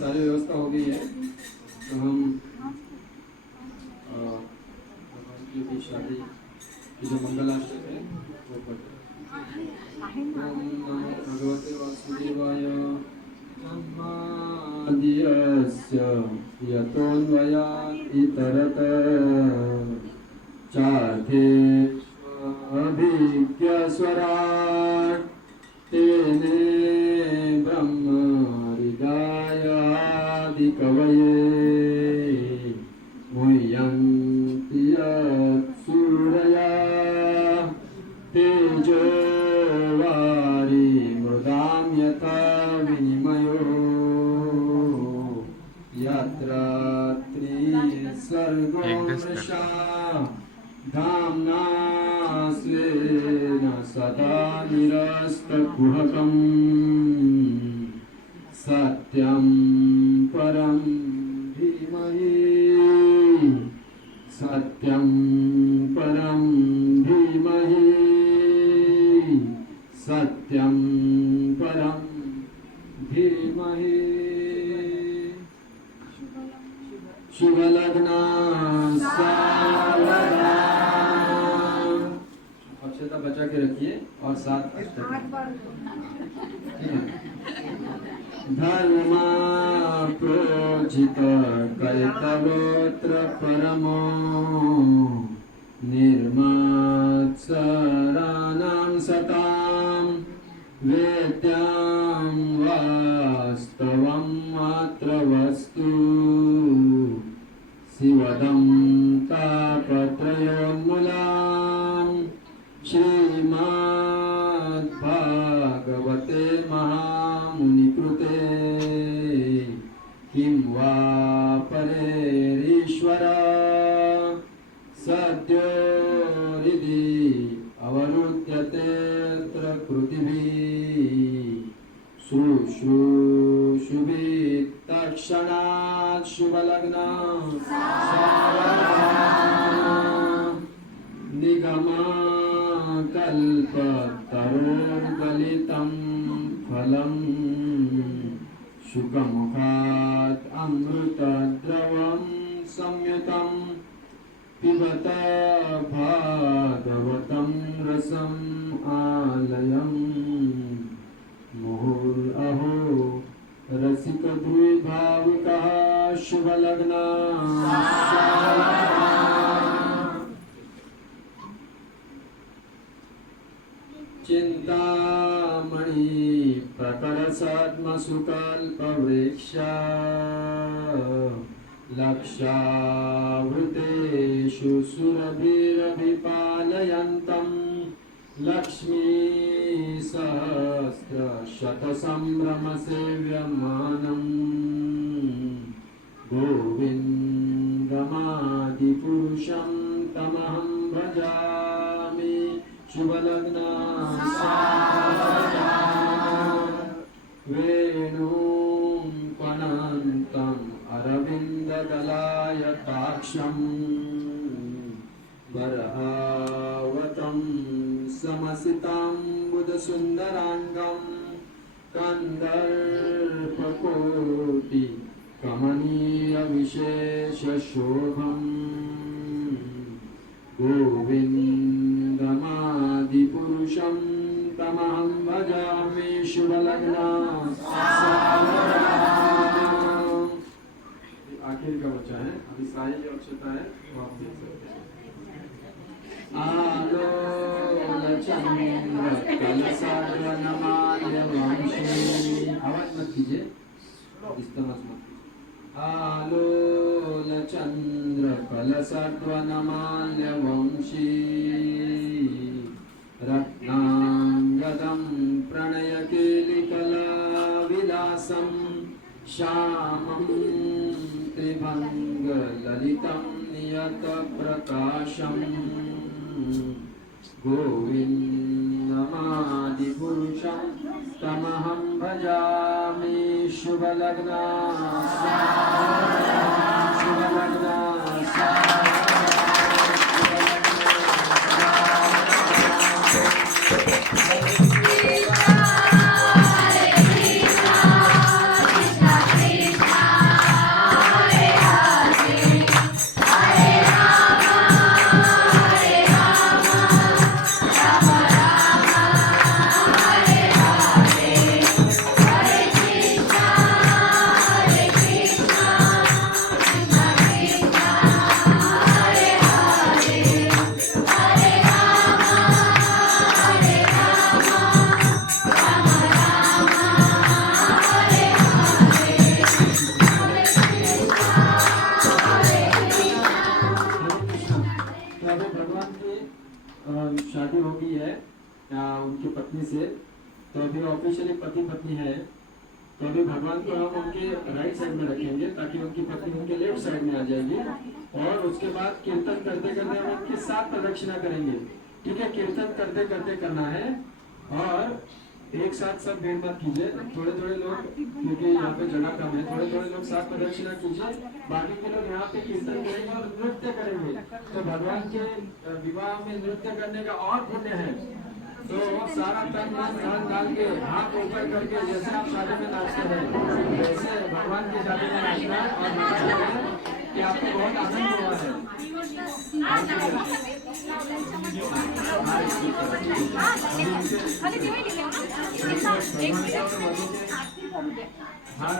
सारी व्यवस्था हो गई है तो हम भगवान की शादी की जो मंगलाष्टक है वो पढ़ते हैं। ओम नमो भगवते वासुदेवाय ब्रह्मादिस्य यतोऽन्वयात् इतरतः चार्थेष्वभिज्ञस्वराट् तेने ब्रह्महृदायादिकवये मुह्यन्ति यत्सूरया तेजो वारिमृदां यथा विनिमयो यत्र त्रिसर्गो मृषा धाम्ना स्वेन सदा निरस्तकुहकम् सत्यं परं धीमहि सत्यं परं धीमहि सत्यं परं धीमहि शुभलग्ना सावधान अक्षता बचा के रखिए और साथ धर्मा प्रोजित कर्तव्योत्र परमो निर्मत्सराणां सतां वेद्यां वास्तवं मात्र वस्तु शिवदं तापत्रयोन्मूलां श्रीमद्भागवते महामुनिकृते किं वा परेरीश्वर सद्यो हृदि अवरुध्यतेऽत्र कृतिभिः शुश्रूषुभिः तत्क्षणात् शुभलग्ना निगमकल्पतरोर्गलितं फलं शुकमुखात् अमृतद्रवं संयुतं पिबत भागवतं रसम् आलयम् मुहुरहो रसिकद्विभावुकः शुभलग्ना चिन्तामणि प्रकरसात्मसुकल्पवृक्षा लक्षावृतेषु सुरभिरभिपालयन्तं लक्ष्मी सहस्रशतसम्भ्रमसेव्यमानं गोविन्दमादिपुरुषं तमहं भजामि शुभलग्ना वेणुं पनन्तम् अरविन्ददलायताक्षं वरहावतं समसितां बुधसुन्दराङ्गं कन्दर्पकोटि कमनीयविशेषशोभम् गोविन्दमादिपुरुषं तमहं भजामि शुभलग्ना आखिर का बच्चा है अभी सारी जो अक्षता है वो आप देख सकते हैं। आलोलचन्द्र कलसार्वनमाल्यवंशी आवाज मत कीजिए डिस्टर्बेंस मत कीजिए। आलोलचन्द्र कलसार्वनमाल्यवंशी रत्नाङ्गदं प्रणयकेलिकलाविलासं श्यामं त्रिभङ्गललितं नियतप्रकाशं गोविन्दमादिपुरुषं तमहं भजामि शुभलग्ना शुभलग्ना Krishna अभी भगवान की शादी हो गई है उनकी पत्नी से, तो अभी ऑफिशियली पति पत्नी है। तो अभी भगवान को हम उनके राइट साइड में रखेंगे ताकि उनकी पत्नी उनके लेफ्ट साइड में आ जाएगी। और उसके बाद कीर्तन करते करते हम उनकी 7 प्रदक्षिणा करेंगे। ठीक है, कीर्तन करते करते करना है और एक साथ सब भीड़ मत कीजिए, थोड़े थोड़े लोग, क्योंकि यहाँ पे जगह कम है, थोड़े थोड़े लोग 7 प्रदक्षिणा कीजिए, बाकी के लोग यहाँ पे कीर्तन करेंगे और नृत्य करेंगे। तो भगवान के विवाह में नृत्य करने का और पुण्य है। तो सारा तन मन धन डाल के हाथ ऊपर करके जैसे आप शादी में नाचते हैं वैसे भगवान की शादी में नाचना है और नाचना है कि आपको बहुत आनंद हुआ है। हर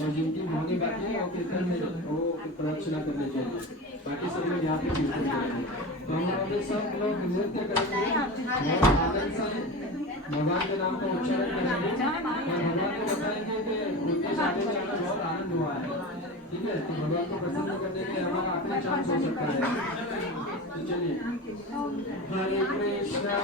और जिनकी होनी बाकी है वो कीर्तन में वो प्रदक्षिणा कर लीजिए, बाकी सब लोग यहाँ पे कीर्तन करेंगे। तो हम लोग सब लोग नृत्य करेंगे और आनंद से भगवान के नाम का उच्चारण करेंगे और भगवान को बताएंगे कि उनकी शादी में हमें बहुत आनंद हुआ है। ठीक है, तो भगवान को प्रसन्न करने के हमारा आखिरी चांस हो सकता है। तो चलिए, हरे कृष्णा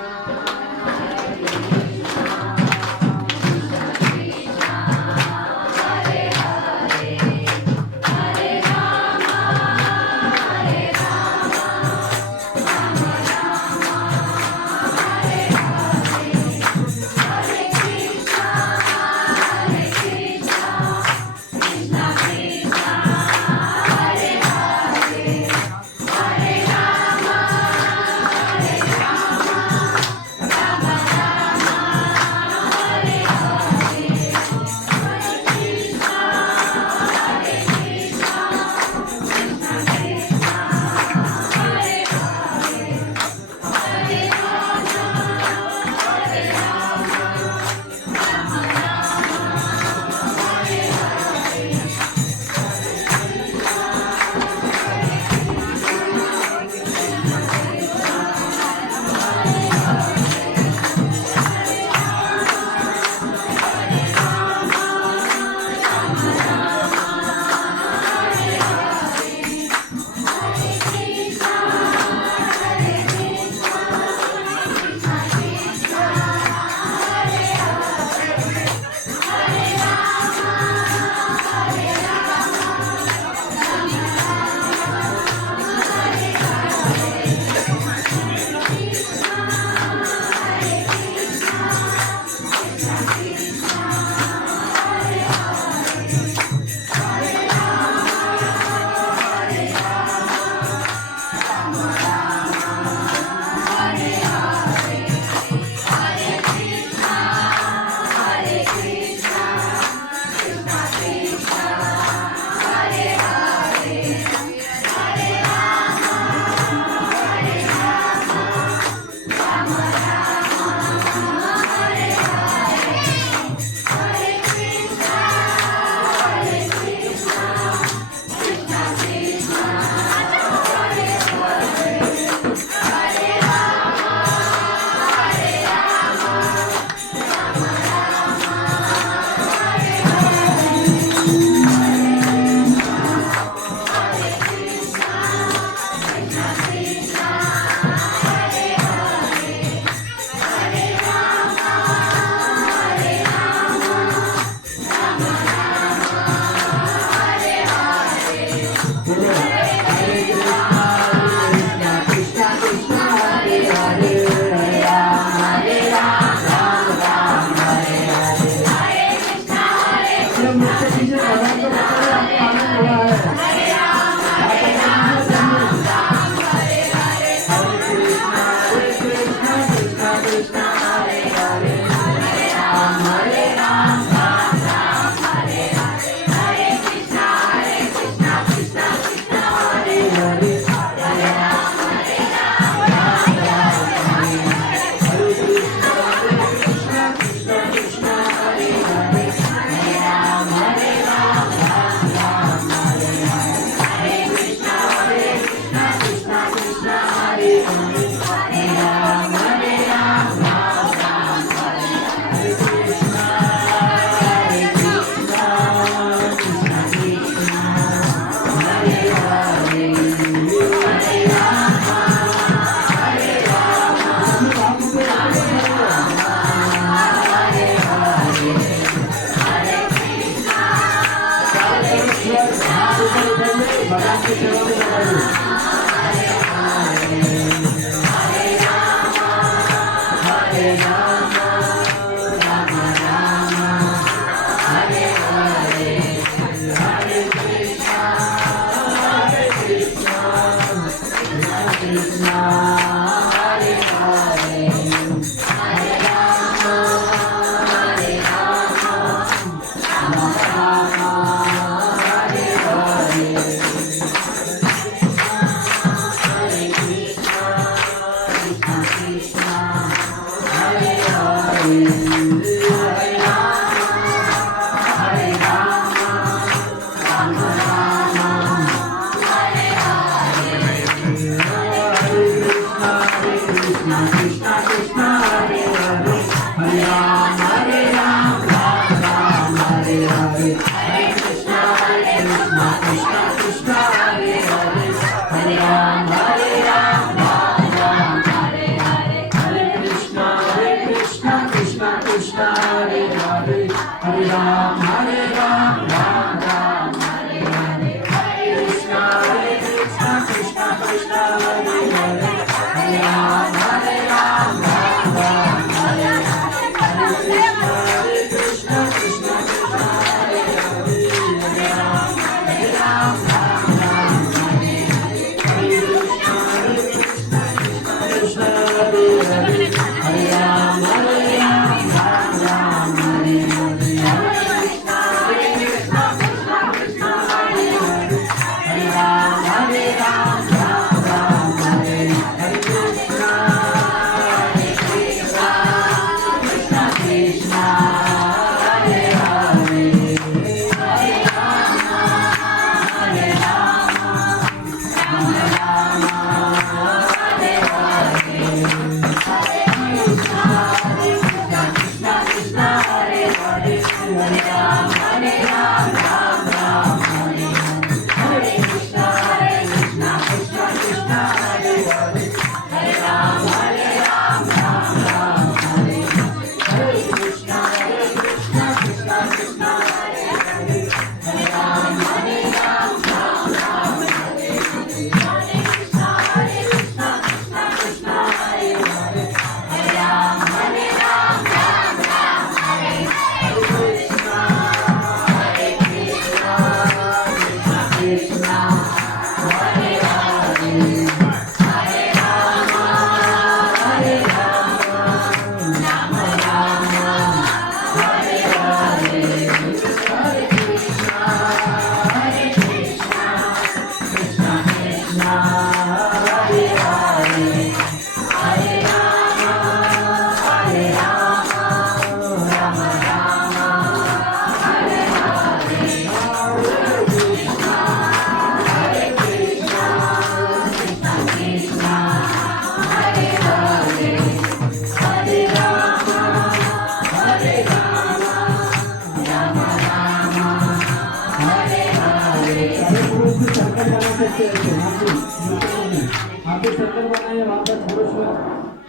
आपके सर्कल बनाए वहाँ पर पुरुष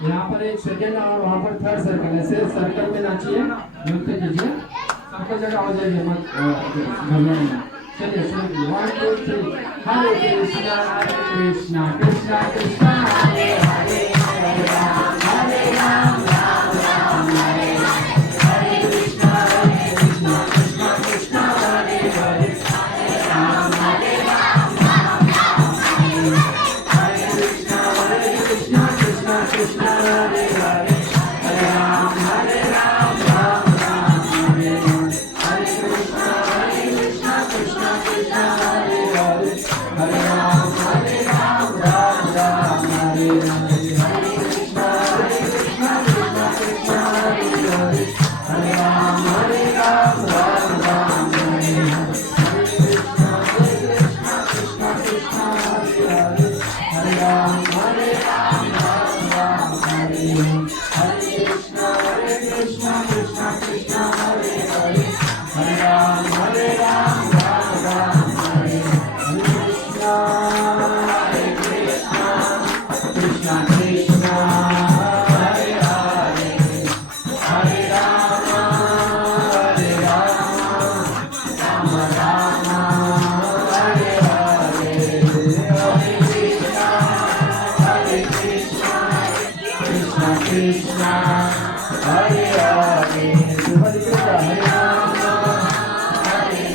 यहाँ पर एक सेकेंड और वहाँ पर थर्ड सर्कल है। सिर्फ सर्कल में नाचिए, नृत्य कीजिए, सबको जगह हो जाएगी, मत घबराइए। चलिए शुरू कीजिए, 1 2 3। हरे कृष्णा कृष्णा कृष्णा हरे हरे, हरे राम राम राम हरे हरे, कृष्णा कृष्णा कृष्णा हरे हरे, हरे राम हरे राम राम हरे कृष्णा कृष्णा कृष्णा हरे हरे, हरे राम राम हरे हरे कृष्णा कृष्णा कृष्णा हरे हरे, हरे राम राम हरे हरे, हरे कृष्णा कृष्णा कृष्णा हरे हरे, हरे राम हरे राम हरे हरे, हरे कृष्णा कृष्णा कृष्णा हरे हरे, हरे राम हरे राम हरे हरे, हरे कृष्णा कृष्णा कृष्णा हरे हरे, हरे राम हरे राम हरे हरे, हरे कृष्णा कृष्णा कृष्णा हरे हरे, हरे राम राम राम हरे हरे, हरे कृष्णा कृष्णा कृष्णा हरे हरे, हरे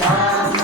राम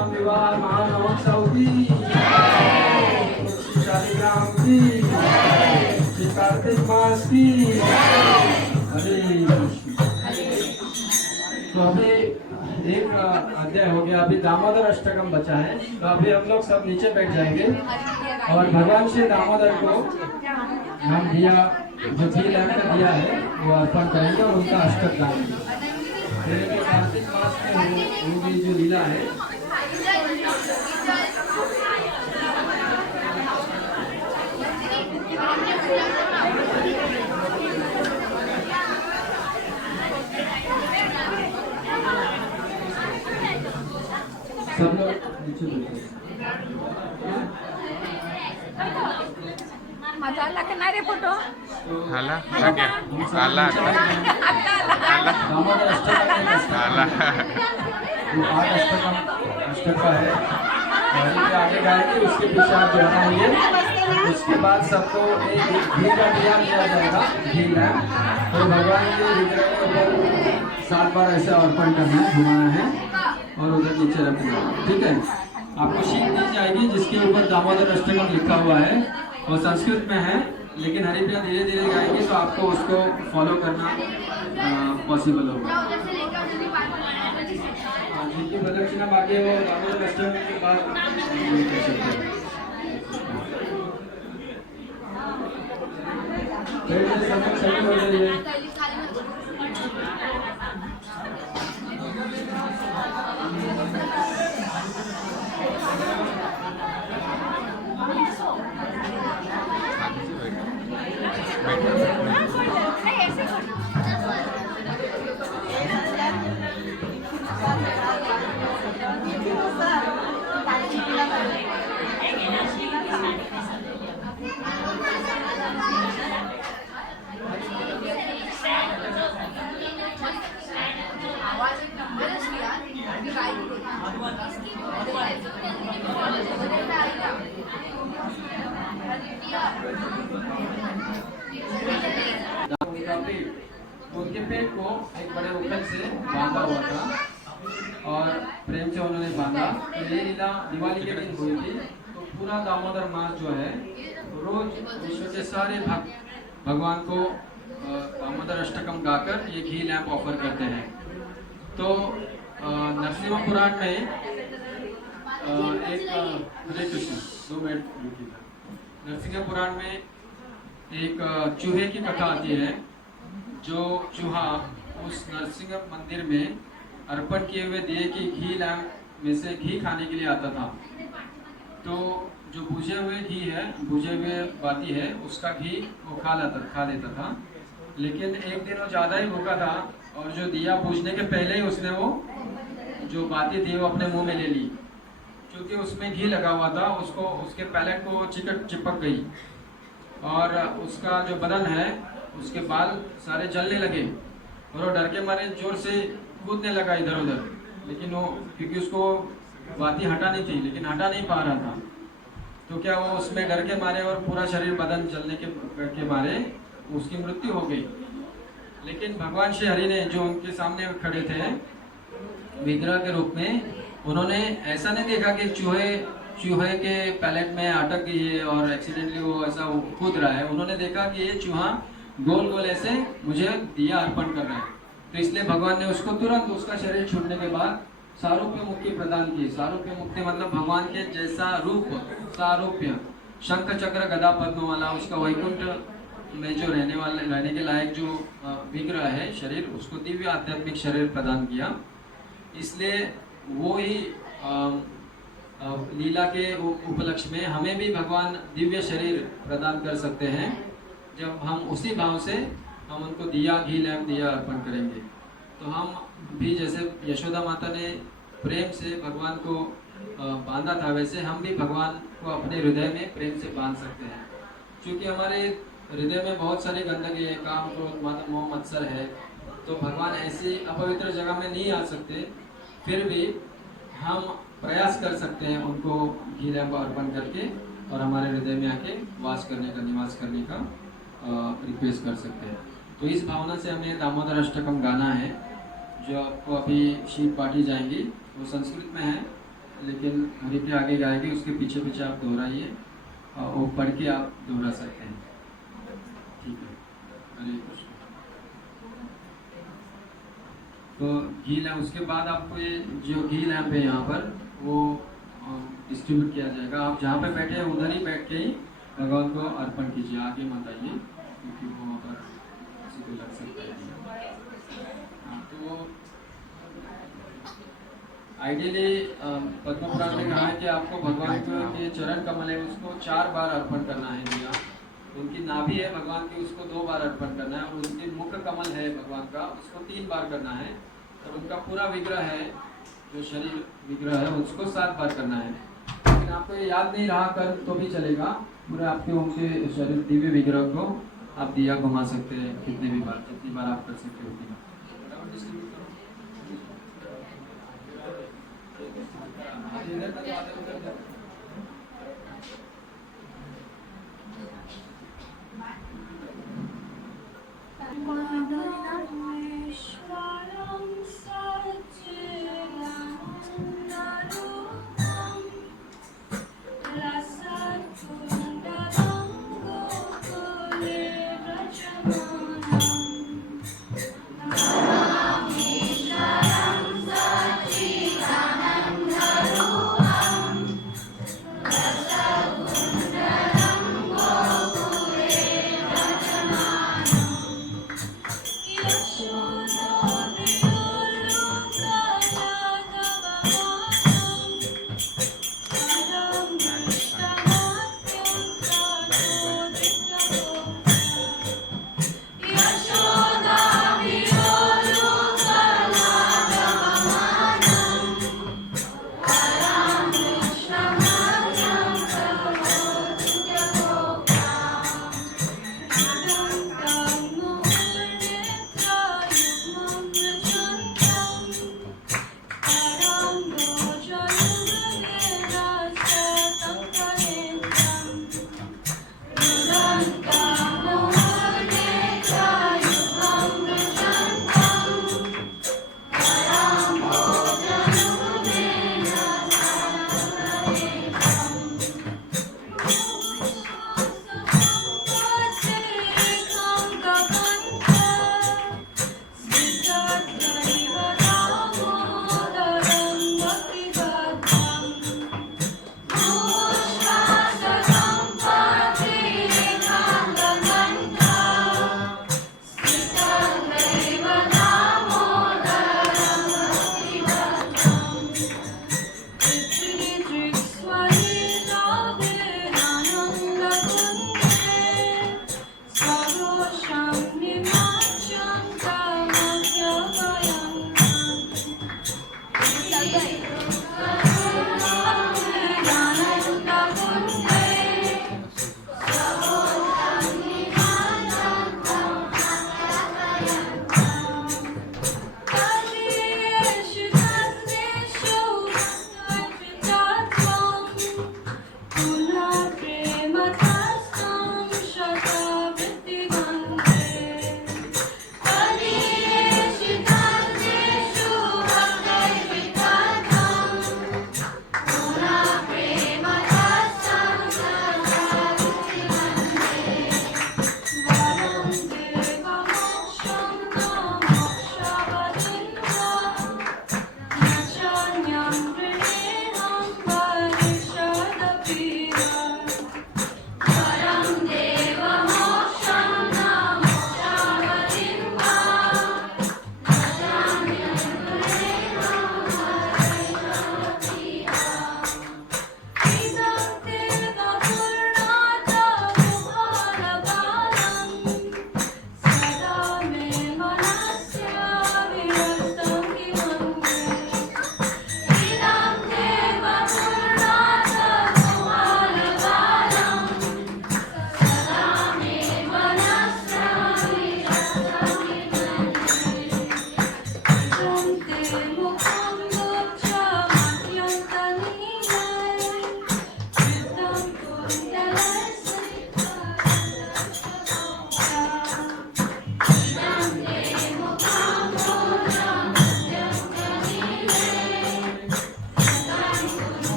शाम विवाह महामहोत्सव की शालिग्राम की श्री कार्तिक मास की हरे कृष्ण। तो अभी एक अध्याय हो गया, अभी दामोदर अष्टकम बचा है। तो अभी हम लोग सब नीचे बैठ जाएंगे और भगवान श्री दामोदर को हम दिया जो घी लैंप का दिया है वो अर्पण करेंगे और उनका अष्टक गाएंगे। फिर जो कार्तिक मास में उनकी जो लीला है सब लोग नीचे बैठे। माझा आला का नाही रे फोटो? आला आला आला आला दामोदर अष्टक आला वो 8 अष्टक का है, वहीं पे आगे गाएंगे, उसके पीछे आप दोहराएंगे। उसके बाद सबको एक घी का दिया दिया जाएगा, घी लैंप। तो भगवान के विग्रह के ऊपर 7 बार ऐसे अर्पण करना है, घुमाना है और उधर नीचे रखना है। ठीक है, आपको शीट दी जाएगी जिसके ऊपर दामोदर अष्टकम लिखा हुआ है, वो संस्कृत में है, लेकिन हरिप्रिया धीरे धीरे गाएंगे तो आपको उसको फॉलो करना पॉसिबल होगा। जिनकी प्रदक्षिणा बाकी है वो दामोदर अष्टकम के बाद कर सकते हैं। फिर सब हो रही है। उनके पेट को एक बड़े उपल से बांधा हुआ था और प्रेम से उन्होंने बांधा। तो ये लीला दिवाली के दिन हुई थी। तो पूरा दामोदर मास जो है रोज विश्व के सारे भक्त भगवान को दामोदर अष्टकम गाकर ये घी लैंप ऑफर करते हैं। तो नरसिंह पुराण में एक हरे कृष्ण 2 मिनट नरसिंह पुराण में एक चूहे की कथा आती है। जो चूहा उस नरसिंह मंदिर में अर्पण किए हुए दिए की घी लैंप में से घी खाने के लिए आता था। तो जो बुझे हुए घी है, बुझे हुए बाती है, उसका घी वो खा लेता था। लेकिन एक दिन वो ज़्यादा ही भूखा था और जो दिया बुझने के पहले ही उसने वो जो बाती थी वो अपने मुंह में ले ली, क्योंकि उसमें घी लगा हुआ था। उसको उसके पैलेट को चिपक गई और उसका जो बदन है उसके बाल सारे जलने लगे और वो डर के मारे जोर से कूदने लगा इधर उधर। लेकिन वो क्योंकि उसको बाती हटानी थी लेकिन हटा नहीं पा रहा था, तो क्या वो उसमें डर के मारे और पूरा शरीर बदन जलने के मारे उसकी मृत्यु हो गई। लेकिन भगवान श्री हरि ने जो उनके सामने खड़े थे विग्रह के रूप में, उन्होंने ऐसा नहीं देखा कि चूहे के पैलेट में अटक गई है और एक्सीडेंटली वो ऐसा कूद रहा है। उन्होंने देखा कि ये चूहा गोल गोल ऐसे मुझे दिया अर्पण कर रहा है। तो इसलिए भगवान ने उसको तुरंत उसका शरीर छूटने के बाद सारूप्य मुक्ति प्रदान की। सारूप्य मुक्ति मतलब भगवान के जैसा रूप, सारूप्य, शंख चक्र गदा पद्म वाला, उसका वैकुंठ में जो रहने के लायक जो विग्रह है शरीर, उसको दिव्य आध्यात्मिक शरीर प्रदान किया। इसलिए वो ही लीला के उपलक्ष्य में हमें भी भगवान दिव्य शरीर प्रदान कर सकते हैं जब हम उसी भाव से हम उनको दिया घी लैंप दिया अर्पण करेंगे। तो हम भी जैसे यशोदा माता ने प्रेम से भगवान को बांधा था, वैसे हम भी भगवान को अपने हृदय में प्रेम से बांध सकते हैं। क्योंकि हमारे हृदय में बहुत सारी गंदगी है, काम क्रोध मद मोह मत्सर है, तो भगवान ऐसी अपवित्र जगह में नहीं आ सकते। फिर भी हम प्रयास कर सकते हैं उनको घी लैंप अर्पण करके और हमारे हृदय में आके वास करने का, निवास करने का रिक्वेस्ट कर सकते हैं। तो इस भावना से हमें दामोदर अष्टकम गाना है, जो आपको अभी शीट बांटी जाएंगी, वो संस्कृत में है लेकिन हरि के आगे गाएगी, उसके पीछे पीछे आप दोहराइए और वो पढ़ के आप दोहरा सकते हैं। ठीक है, हरे कृष्ण। तो घी है, उसके बाद आपको ये जो घी लैंप है यहाँ पर वो डिस्ट्रीब्यूट किया जाएगा। आप जहाँ पे बैठे हैं उधर ही बैठ के ही भगवान को अर्पण कीजिए, आगे मत आइए क्योंकि वो वहाँ पर किसी को लग सकता है। हाँ, तो आइडियली पद्म पुराण में कहा है कि आपको भगवान के चरण कमल है उसको 4 बार अर्पण करना है भैया। उनकी नाभि है भगवान की, उसको 2 बार अर्पण करना है, और उनके मुख कमल है भगवान का, उसको 3 बार करना है, और उनका पूरा विग्रह है जो शरीर विग्रह है उसको 7 बार करना है। लेकिन आपको ये याद नहीं रहा कर तो भी चलेगा, पूरे आपके उनके शरीर दिव्य विग्रह को आप दिया घुमा सकते हैं कितने भी बार, जितनी बार आप कर सकते हो उतनी बार। परमेश्वरं सच्चिदानन्दरूपं रसतुण्डलं गोकुले व्रजमानम् परमेश्वरं सच्चिदानन्दरूपं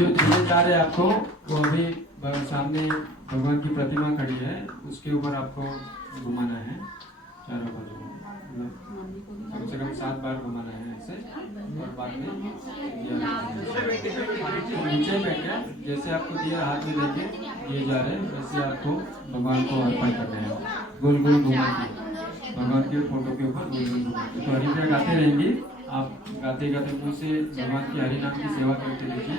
जो दिए जा रहे हैं आपको वो अभी सामने भगवान की प्रतिमा खड़ी है, उसके ऊपर आपको घुमाना है चारों बाजू, मतलब कम से कम 7 बार घुमाना है ऐसे। और बाद में नीचे बैठे जैसे आपको दिया हाथ में लेके दिए जा रहे हैं वैसे आपको भगवान को अर्पण करना है, गोल गोल घुमा के भगवान के फोटो के ऊपर गोल गोल घुमा के। तो हरिप्रिया गाते रहेंगी, आप गाते गाते मुँह से भगवान की हरि नाम की सेवा करते रहिए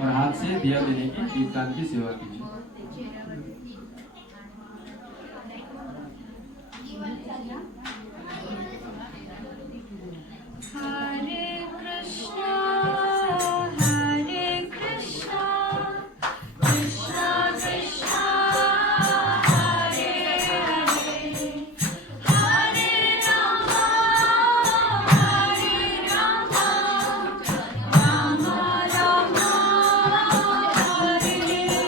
और हाथ से दिया देने की दीपदान की सेवा कीजिए। हरे कृष्णा कृष्णा कृष्णा हरे हरे, हरे राम राम राम हरे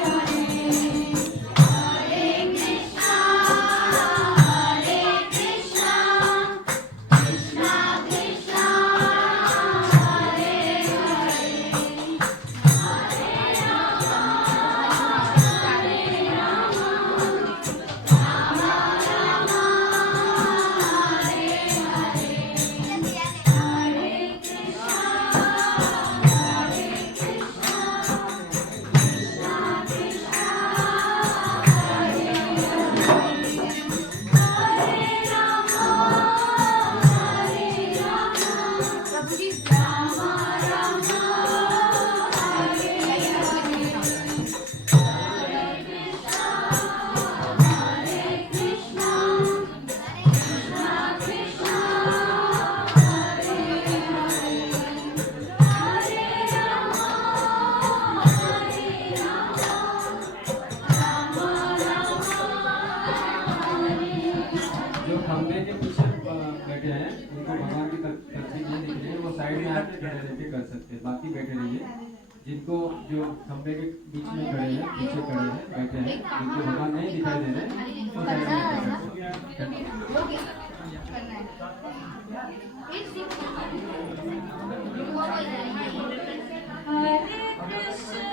हरे, हरे कृष्णा कृष्णा कृष्णा हरे जो खंबे के पीछे बैठे हैं उनको भगवान की तस्वीर नहीं दिख रही है, वो साइड में आके खड़े रह के कर सकते हैं, बाकी बैठे रहिए। जिनको जो खंबे के बीच में खड़े हैं, पीछे खड़े हैं, बैठे हैं, जिनको भगवान नहीं दिखाई दे रहे वो साइड में आके कर सकते हरे कृष्णा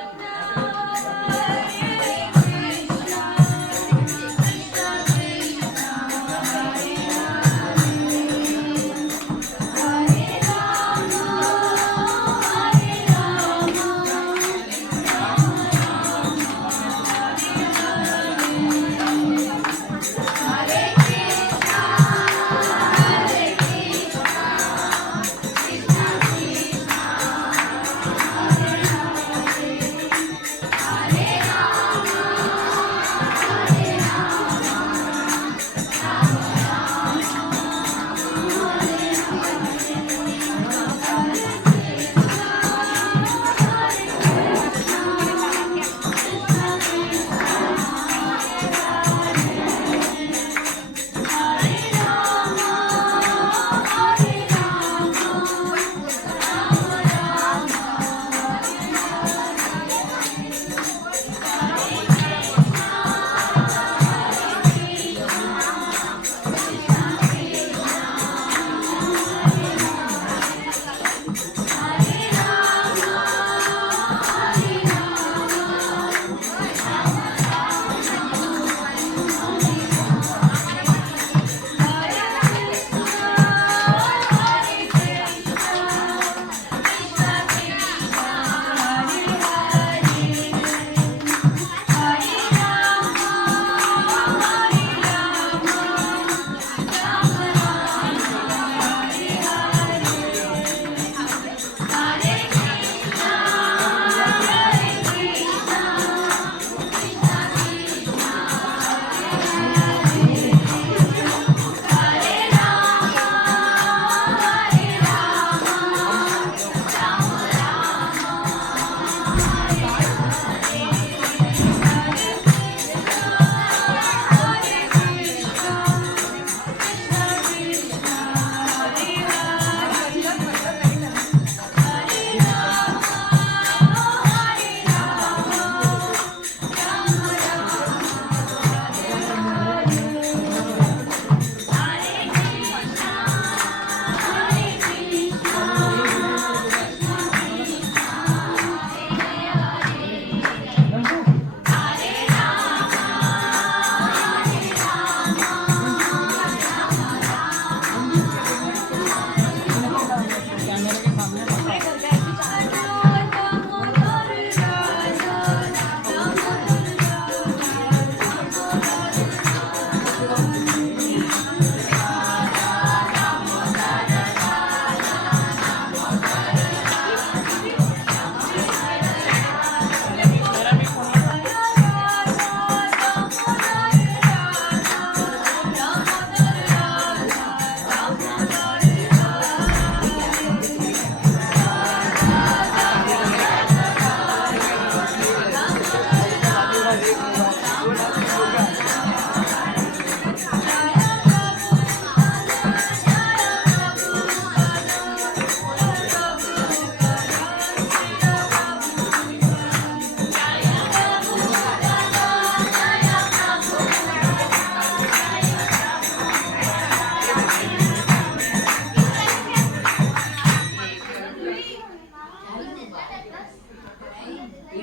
तो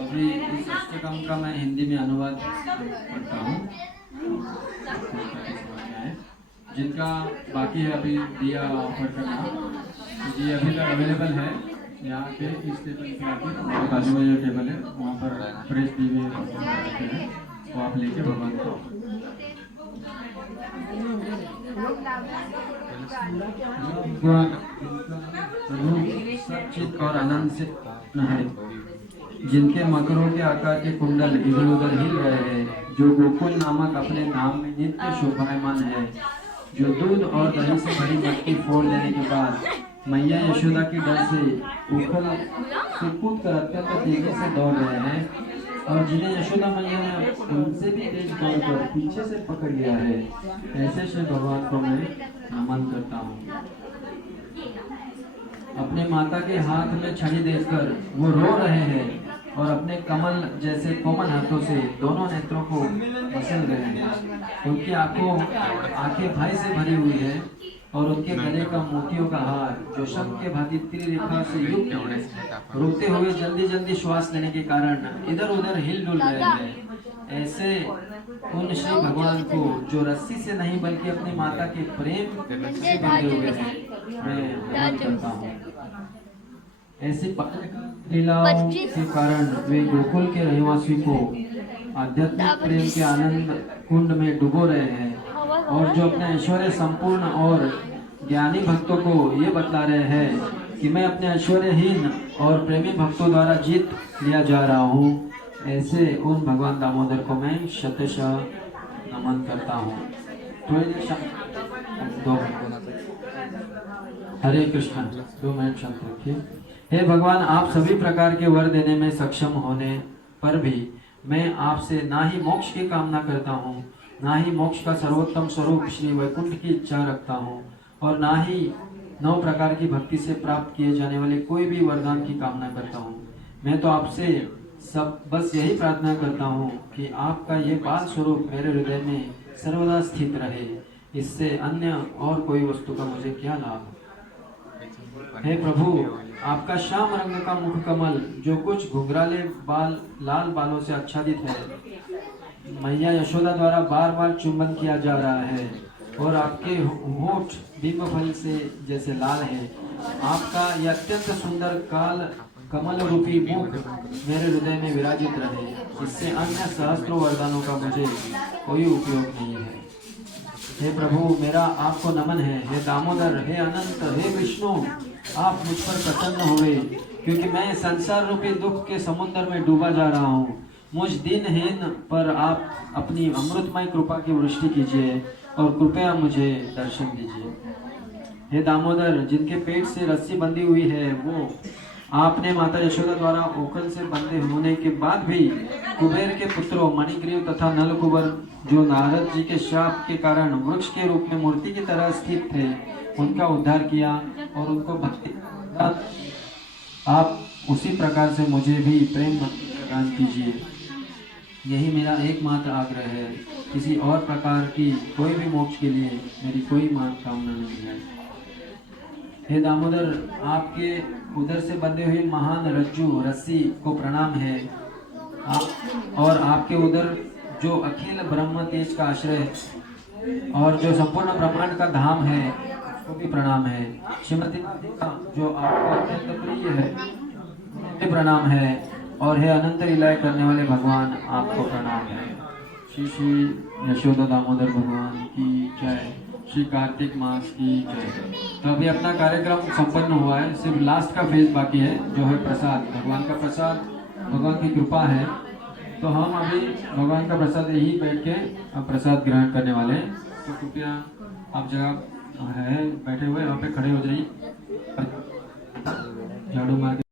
अभी इस अष्टकम का मैं हिंदी में अनुवाद पढ़ता हूँ, जिनका बाकी है अभी दिया ऑफर करना, तो ये अभी तक अवेलेबल है यहाँ पे इस टेबल पे आके, और बाजू में जो टेबल है वहाँ पर फ्रेश दिए हैं, तो आप लेके भगवान को सचित और आनंद से है, जिनके मकरों के आकार के कुंडल इधर उधर हिल रहे हैं, जो गोकुल नामक अपने धाम में नित्य शोभायमान है, जो दूध और दही से भरी मटकी फोड़ लेने के बाद मैया यशोदा की डर से उखल से कूद कर अत्यंत तेजी से दौड़ रहे हैं, और जिन्हें यशोदा मैया ने उनसे भी तेज दौड़कर पीछे से पकड़ लिया है, ऐसे श्री भगवान को मैं नमन करता हूँ। अपने माता के हाथ में छड़ी देखकर वो रो रहे हैं और अपने कमल जैसे कोमल हाथों से दोनों नेत्रों को मसल रहे हैं, क्योंकि आंखें भय से भरी हुई है, और उनके गले का मोतियों का हार जो शंख के भांति तीर रेखा से युक्त है, रोते हुए जल्दी जल्दी श्वास लेने के कारण इधर उधर हिल डुल रहे हैं। ऐसे उन श्री भगवान को जो रस्सी से नहीं बल्कि अपनी माता के प्रेम से बंधे हुए हैं, मैं नमन करता हूँ। ऐसी लीलाओं के कारण वे गोकुल के रहवासी को आध्यात्मिक प्रेम के आनंद कुंड में डुबो रहे हैं, और जो अपने ऐश्वर्य संपूर्ण और ज्ञानी भक्तों को ये बतला रहे हैं कि मैं अपने ऐश्वर्यहीन और प्रेमी भक्तों द्वारा जीत लिया जा रहा हूँ, ऐसे उन भगवान दामोदर को मैं शतशः नमन करता हूँ। हरे कृष्ण। 2 मिनट शांत रखिए। हे भगवान, आप सभी प्रकार के वर देने में सक्षम होने पर भी मैं आपसे ना ही मोक्ष की कामना करता हूँ, ना ही मोक्ष का सर्वोत्तम स्वरूप श्री वैकुंठ की इच्छा रखता हूँ, और ना ही 9 प्रकार की भक्ति से प्राप्त किए जाने वाले कोई भी वरदान की कामना करता हूँ। मैं तो आपसे सब बस यही प्रार्थना करता हूँ कि आपका ये बाल स्वरूप मेरे हृदय में सर्वदा स्थित रहे, इससे अन्य और कोई वस्तु का मुझे क्या लाभ। हे प्रभु, आपका श्याम रंग का मुख कमल जो कुछ घुंघराले लाल बालों से आच्छादित है, मैया यशोदा द्वारा बार बार चुंबन किया जा रहा है, और आपके होठ बिंब फल से जैसे लाल है। आपका यह अत्यंत सुंदर काल कमल रूपी मुख मेरे हृदय में विराजित रहे, इससे अन्य सहस्त्रों वरदानों का मुझे कोई उपयोग नहीं है। हे प्रभु, मेरा आपको नमन है। हे दामोदर, हे अनंत, हे विष्णु, आप मुझ पर प्रसन्न हुए, क्योंकि मैं संसार रूपी दुख के समुद्र में डूबा जा रहा हूँ। मुझ दिनहीन पर आप अपनी अमृतमय कृपा की वृष्टि कीजिए और कृपया मुझे दर्शन दीजिए। हे दामोदर, जिनके पेट से रस्सी बंधी हुई है, वो आपने माता यशोदा द्वारा ओखल से बंधे होने के बाद भी कुबेर के पुत्रों मणिग्रीव तथा नलकुबर, जो नारद जी के शाप के कारण वृक्ष के रूप में मूर्ति की तरह स्थित थे, उनका उद्धार किया और उनको भक्ति। आप उसी प्रकार से मुझे भी प्रेम प्रदान कीजिए। यही मेरा एकमात्र आग्रह है। किसी और प्रकार की कोई भी मोक्ष के लिए मेरी कोई कामना नहीं है। हे दामोदर, आपके उदर से बंधे हुए महान रज्जु रस्सी को प्रणाम है। आप और आपके उदर जो अखिल ब्रह्म तेज का आश्रय है और जो संपूर्ण ब्रह्मांड का धाम है, उसको भी प्रणाम है। श्रीमती जो आपको अत्यंत प्रिय है, प्रणाम है। और हे अनंत लीलाएं करने वाले भगवान, आपको प्रणाम है। श्री श्री यशोदा दामोदर भगवान की जय। श्री कार्तिक मास की जय। तो अभी अपना कार्यक्रम संपन्न हुआ है, सिर्फ लास्ट का फेज बाकी है, जो है प्रसाद। भगवान का प्रसाद, भगवान की कृपा है, तो हम अभी भगवान का प्रसाद यही बैठ के प्रसाद ग्रहण करने वाले हैं। तो कृपया आप जगह है बैठे हुए वहाँ पे खड़े हो जाइए, झाड़ू मार